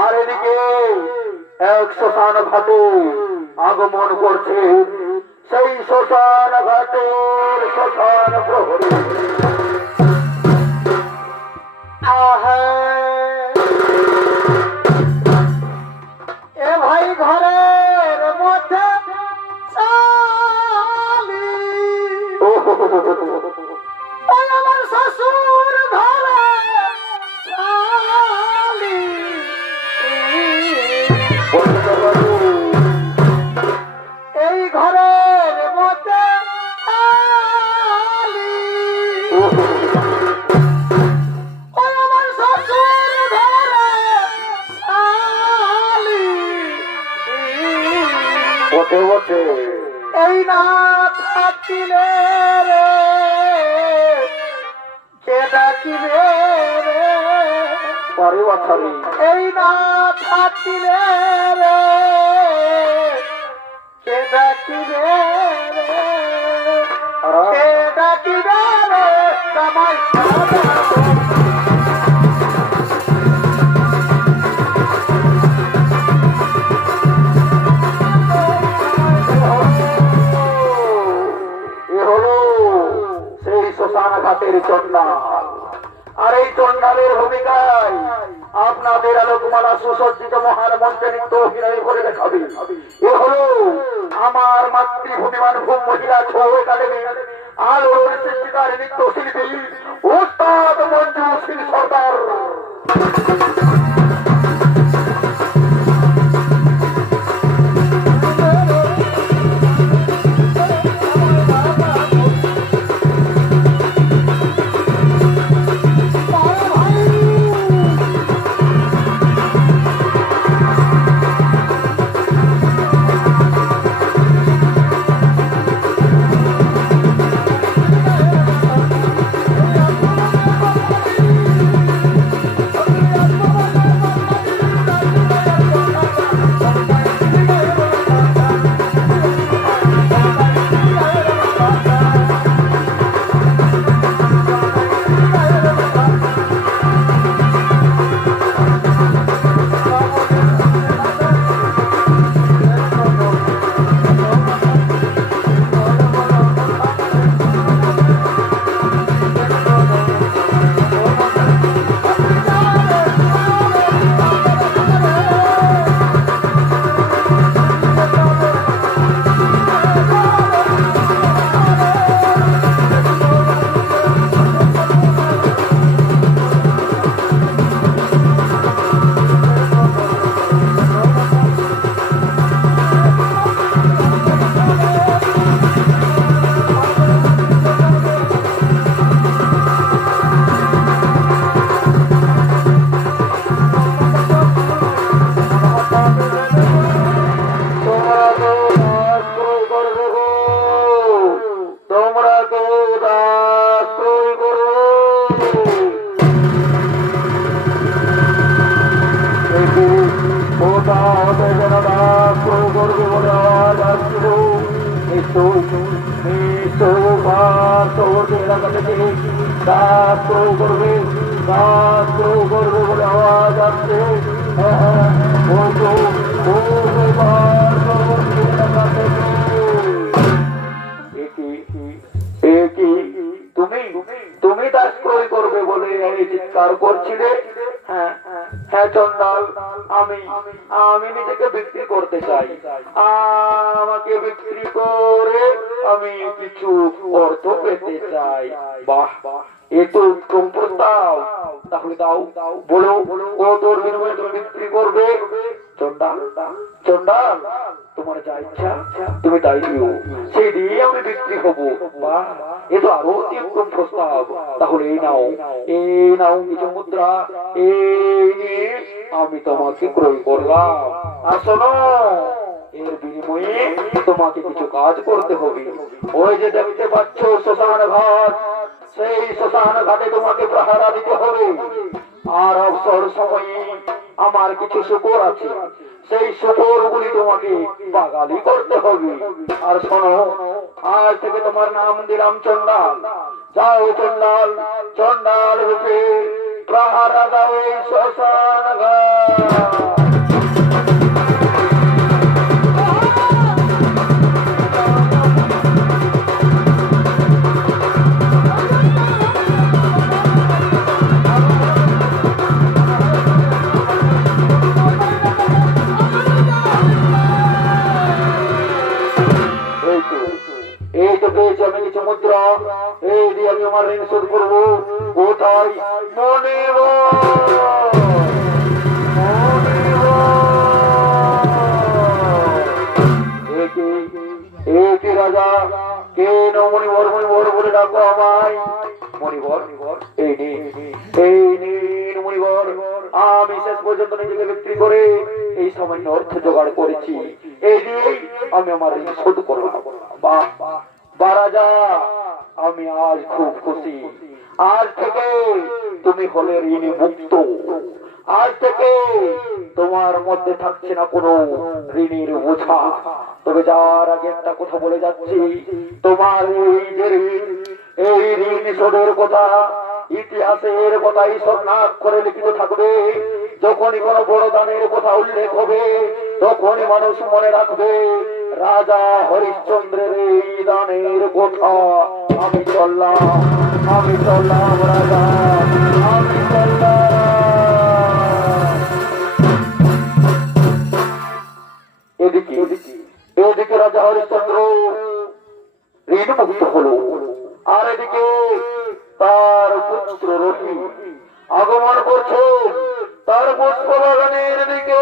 আর এদিকে এক শ্মশান ঘাটে আগমন করছে সেই শ্মশান ঘাটের শ্মশান প্রহরী। এ ভাই ঘরের মধ্যে আমার শ্বশুর ঘরে এই ঘরের মধ্যে আমার শ্বশুর ঘরে বটে বটে এই না থাকিলে রে কে ডাকিবে রে? পরে বাছারি এই না থাকিলে রে কে ডাকিবে রে? কে ডাকিবে রে? জামাই ঘাটের চন্ডাল। আর এই চন্ডালের ভূমিকায় আপনাদের আলোকমালা সুসজ্জিত মহান মঞ্চে নৃত্য অভিনয় করে দেখাবে। এ হলো আমার মাতৃভূমি মানভূম মহিলা ছৌ একাডেমি আলোর সৃষ্টিকারী নৃত্য শিল্পী ওস্তাদ মঞ্জু সিং সর্দার। দাস ক্রয় করবো। কোথা হতে যেন দাস ক্রয় করবে বলে আওয়াজ আসছিল। এলাকা থেকে দাস ক্রয় করবে, দাস ক্রয় করবে বলে আওয়াজ আসছে। তুমি তুমি দাস ক্রয় করবে বলে এই চিৎকার করছিলে? হ্যাঁ হ্যাঁ চন্ডাল, আমি আমি নিজেকে বিক্রি করতে চাই। আমাকে বিক্রি করে আমি কিছু অর্থ পেতে চাই। বাহ, এ তো উত্তম প্রস্তাব। তাহলে দাও, বলো ও তোর বিনিময়ে তুমি বিক্রি করবে। চন্ডাল, চন্ডাল, তোমার যা ইচ্ছা তুমি তাই দিও, সেই দিয়ে আমি বিক্রি হবো। বাহ, এ তো আরো উত্তম প্রস্তাব। তাহলে এই নাও, এই নাও কিছু মুদ্রা, এই নিয়ে আমি তোমাকে ক্রয় করলাম। আর শোনো, এর বিনিময়ে তোমাকে কিছু কাজ করতে হবে। ওই যে দেখতে পাচ্ছ শ্মশান ঘাট, সেই শ্মশান ঘাটে তোমাকে পাহারা দিতে হবে। আর অবসর সময়ে আমার কিছু শুকর আছে, সেই শুকর গুলি তোমাকে বাগালি করতে হবে। আর শোনো, আজ থেকে তোমার নাম দিলাম চন্ডাল। যাও চন্ডাল, চন্ডাল রূপে পাহারা দাও এই শ্মশান ঘাট। এই তো পেয়েছি আমি কিছু মুদ্রা, এই দিয়ে আমি আমার ঋণ শোধ করবো। কোথায়? মনিব, একে রাজা কেন মণিবর মণিবর বলে ডাকো আমায়? মণিবর, এই নিন মণিবর, আমি শেষ পর্যন্ত নিজেকে বিক্রি করে এই সামান্য অর্থ জোগাড় করেছি। এই দিয়েই আমি আমার ঋণ শোধ করলাম। বাহ বা রাজা, আমি আজ খুব খুশি। আজ থেকে তুমি হলে ঋণী মুক্ত। আজ থেকে তোমার মধ্যে থাকছে না কোনো ঋণের বোঝা। তবে যার আগে একটা কথা বলে যাচ্ছি, তোমার এই যে ঋণ, এই ঋণ শোধের কথা ইতিহাসের কথাই স্বর্ণাক্ষরে লিখিত থাকবে। যখনই কোনো বড় দানের কথা উল্লেখ হবে, তখনই মানুষ মনে রাখবে রাজা হরিশ্চন্দ্রের এই দানের কথা। আমি চললাম, আমি চললাম রাজা, আমি চললাম। এদিকে এদিকে রাজা হরিশ্চন্দ্র ঋণ মুক্ত হলো, আর এদিকে তার পুত্র রথি আগমন করছে তার পুষ্প বাগানের দিকে।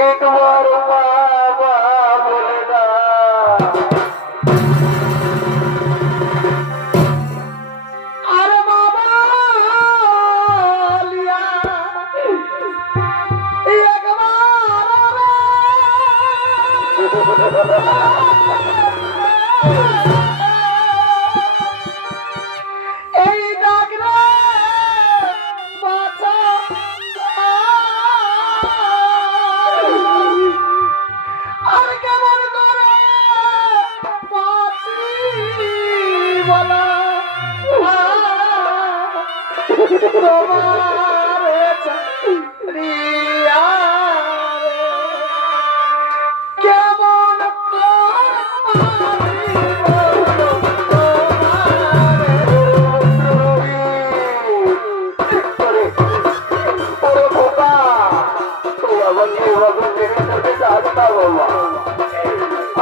एक बार बाबा बोले ना এই ডাকরে বাঁচা আর কেমন করে বাঁচি বলা তোমার চাকরিয়া কেমন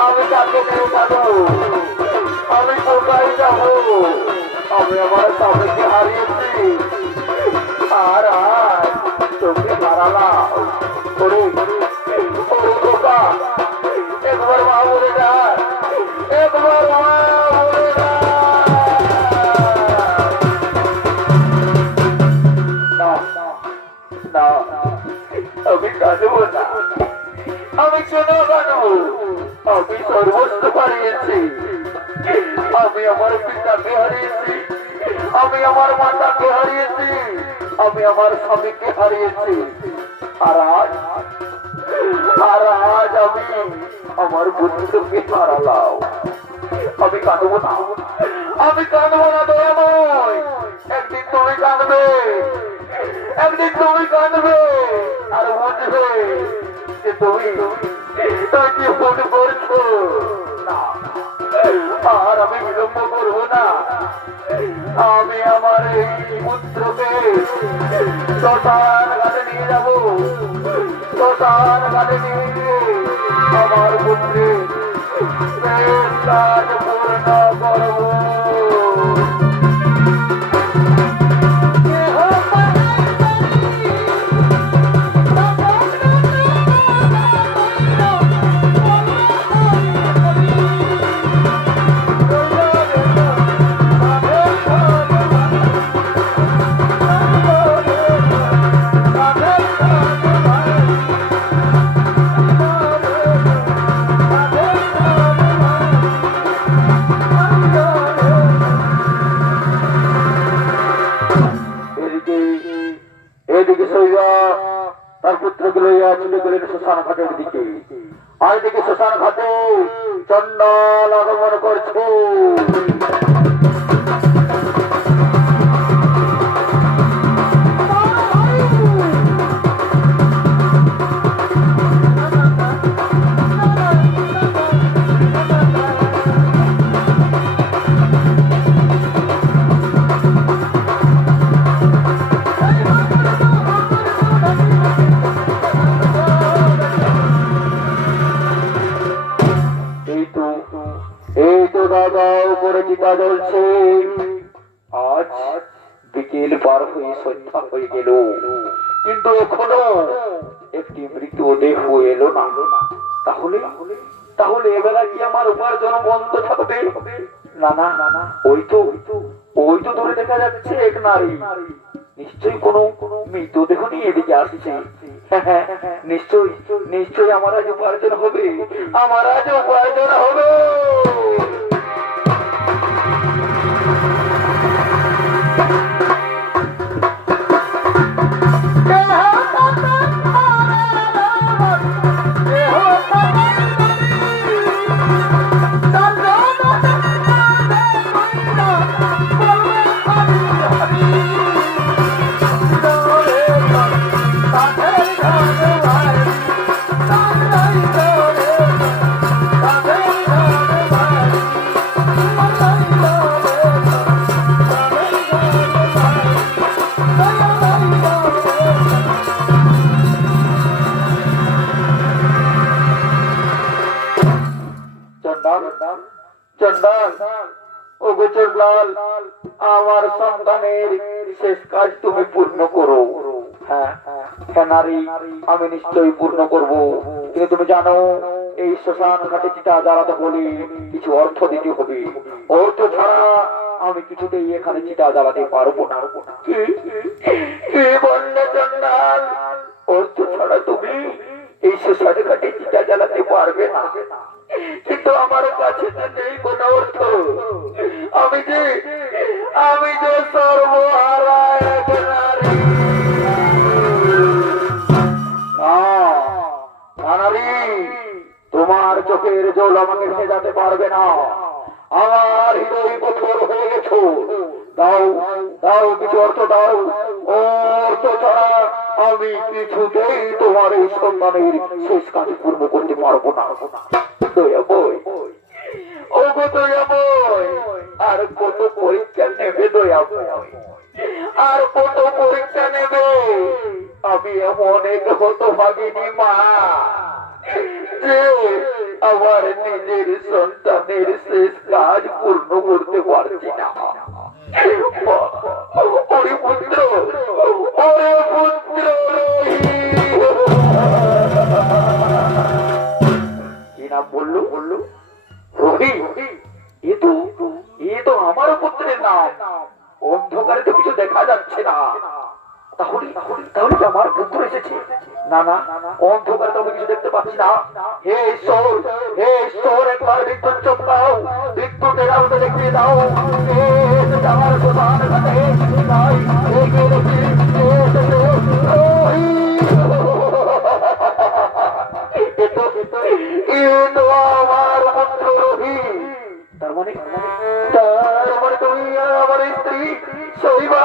আমি তাকে নিয়ে যাবো, আমি কোথায় যাবো? আমি আমার স্বামীকে হারিয়েছি আর আজ তোকে হারালাম। ওরে ওরে খোকা, একবার মা বলে যা, একবার মা বলে যা। না না, আমি কাঁদবো না, আমি কেন কাঁদবো? আমি সর্বস্ব হারিয়েছি, আমি আমার পিতাকে হারিয়েছি, আমি আমার মাতাকে হারিয়েছি, আমি আমার স্বামীকে হারিয়েছি। আর আজ আমি আমার বন্ধুকে হারালাম। আমি কাঁদবো না, আমি কাঁদবো না দয়াময়। একদিন তুমি কাঁদবে, একদিন তুমি কাঁদবে আর বুঝবে যে তুমি কি ভুল করছো। না, আর আমি বিলম্ব করবো না, আমি আমার এই পুত্রকে শ্মশান ঘাটে নিয়ে যাবো, শ্মশান ঘাটে নিয়ে গিয়ে আমার পুত্রের শেষ কাজ পূর্ণ করবো। এদিকে সইয়া তার পুত্রকে লইয়া চলে গেলেন শ্মশান ঘাটের দিকে। আর এদিকে শ্মশান ঘাটে চণ্ডাল আগমন করছে। এই তো দাদা উপরে টিকা জ্বলছে। আজ বিকেল পার হয়ে সন্ধ্যা হয়ে গেল, কিন্তু এখনো একটি মৃতদেহ এলো না। তাহলে তাহলে এবেলা কি আমার উপার্জন বন্ধ থাকবে? না না, ওই তো দূরে দেখা যাচ্ছে এক নারী, নিশ্চয়ই কোনো মৃতদেহ নিয়ে এদিকে আসছে। নিশ্চয়ই আমার আজ উপার্জন হবে, আমার আজ উপার্জন হবে। আমার সন্তানের শেষ কাজ তুমি পূর্ণ করো। হ্যাঁ নারী, আমি নিশ্চয়ই পূর্ণ করব। কিন্তু তুমি জানো এই শ্মশান ঘাটে চিতা জ্বালাতে হলে কিছু অর্থ দিতে হবে। অর্থ ছাড়া আমি কিছুতেই এখানে চিতা জ্বালাতে পারবো না। কি বললে চন্ডাল? অর্থ ছাড়া তুমি এই শ্মশান ঘাটে চিতা জ্বালাতে পারবে না? আমার কাছে তো নেই কোনো অর্থ। আমি যে সর্বহারা এক নারী। না নারী, তোমার চোখের জল আমাকে ভেজাতে পারবে না। আমার হৃদয় কঠোর হয়ে গেছো। দাও দাও, কিছু অর্থ দাও। অর্থ ছাড়া আমি কিছুতেই তোমার এই সন্তানের শেষ কাজ পূর্ণ করতে পারবো না। দয়া বই, ও গো দয়া বই, আর কত পরীক্ষা নেবে দয়া বই, আর কত পরীক্ষা নেবে? আমি এমন এক হতভাগিনী মা যে আমার নিজের সন্তানের শেষ কাজ পূর্ণ করতে পারছি না। ওরে পুত্র, ওরে পুত্র, কি নাম বললো? রোহি। এ তো আমার পুত্রের নাম। অন্ধকারে তো কিছু দেখা যাচ্ছে না। তাহলে তাহলে কি আমার পুত্র এসেছে? না না, অন্ধকারে তো আমি কিছু দেখতে পাচ্ছি না। হে ঈশ্বর, হে ঈশ্বর, একবার বিদ্যুৎ চমকাও, বিদ্যুতের আলোতে দেখিয়ে দাও। আমার প্রধান ঘাটে নাই, এগিয়ে দেখি আমার পুত্র রবি। তার মানে তুমি আমার স্ত্রী শৈবা,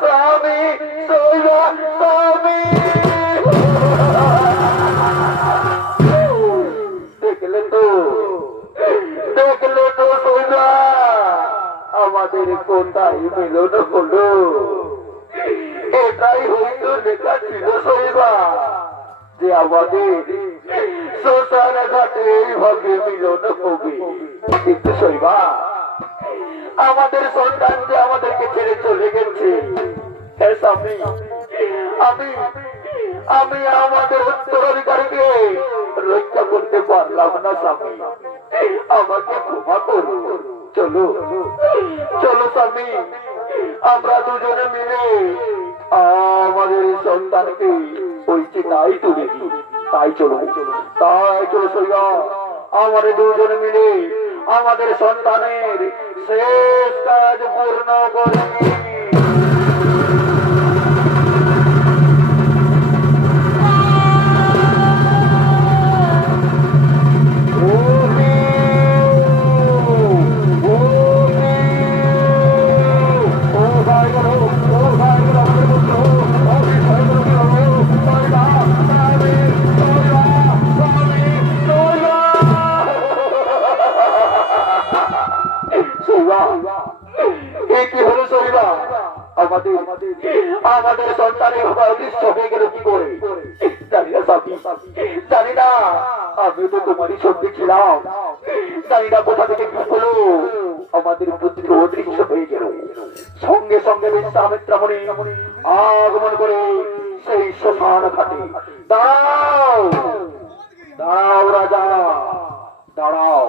স্বামী শৈবা, স্বামী। দেখলে তো শৈবা, আমাদের কোথায় মিলন হলো। এটাই হয়তো লেখা ছিল শৈবা, যে আমাদের শ্মশান ঘাটে এইভাবে মিলন হবে। কিন্তু শৈবা, আমাদের সন্তান যে আমাদেরকে ছেড়ে চলে গেছে। হ্যাঁ স্বামী, আমি আমাদের উত্তরাধিকারীকে রক্ষা করতে পারলাম না স্বামী, আমাকে ক্ষমা করো। চলো চলো স্বামী, আমরা দুজনে মিলে আমাদের সন্তানকে ওই চিতায় তুলে দিই। তাই চলো শৈবা, আমাদের দুজনে মিলে আমাদের সন্তানের শেষ কাজ পূর্ণ করি। আমাদের সন্তানের অদৃশ্য হয়ে গেল কি করে জানি না স্বামী, জানি না। আমি তো তোমারই সঙ্গে ছিলাম, জানি না কোথা থেকে কি হলো। আমাদের পুত্র অদৃশ্য হয়ে গেল। সঙ্গে সঙ্গে বিশ্বামিত্রামণি আগমন করে সেই শ্মশান ঘাটে। দাঁড়াও দাঁড়াও রাজা, দাঁড়াও।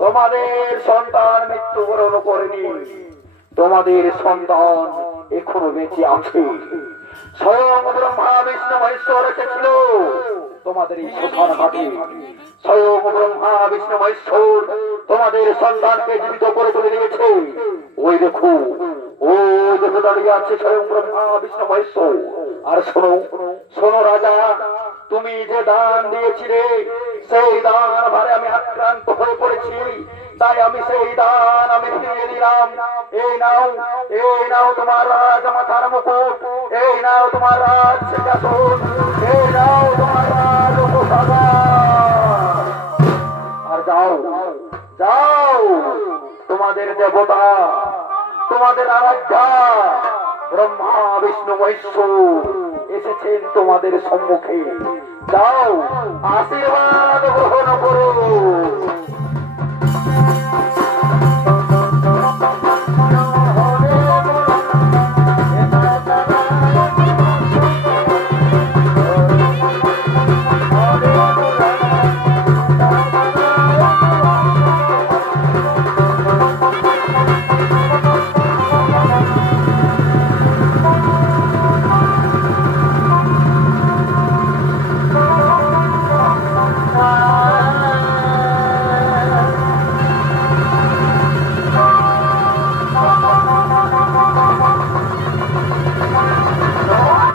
তোমাদের সন্তান মৃত্যুবরণ করেনি, তোমাদের সন্তান এখনো বেঁচে আছে। স্বয়ং ব্রহ্মা বিষ্ণু মহেশ্বর এসেছিল তোমাদের এই শ্মশান ঘাটে। স্বয়ং ব্রহ্মা বিষ্ণু মহেশ্বর তোমাদের সন্তানকে জীবিত করে তুলে দিয়েছে। ওই দেখো দাঁড়িয়ে আছে স্বয়ং ব্রহ্মা বিষ্ণু মহেশ্বর। আর শোনো শোনো রাজা, তুমি যে দান দিয়েছিলে সেই দান ভারে আমি আক্রান্ত হয়ে পড়েছি। তাই আমি সেই দান আমি ফিরিয়ে দিলাম। এই নাও তোমার রাজ মাথার মুকুট, এই নাও তোমার রাজ সিংহাসন, এই নাও তোমার রাজ উপসাগর। আর যাও যাও, তোমাদের দেবতা, তোমাদের আরাধ্যা ব্রহ্মা বিষ্ণু মহেশ্বর এসেছেন তোমাদের সম্মুখে। যাও, আশীর্বাদ গ্রহণ করো।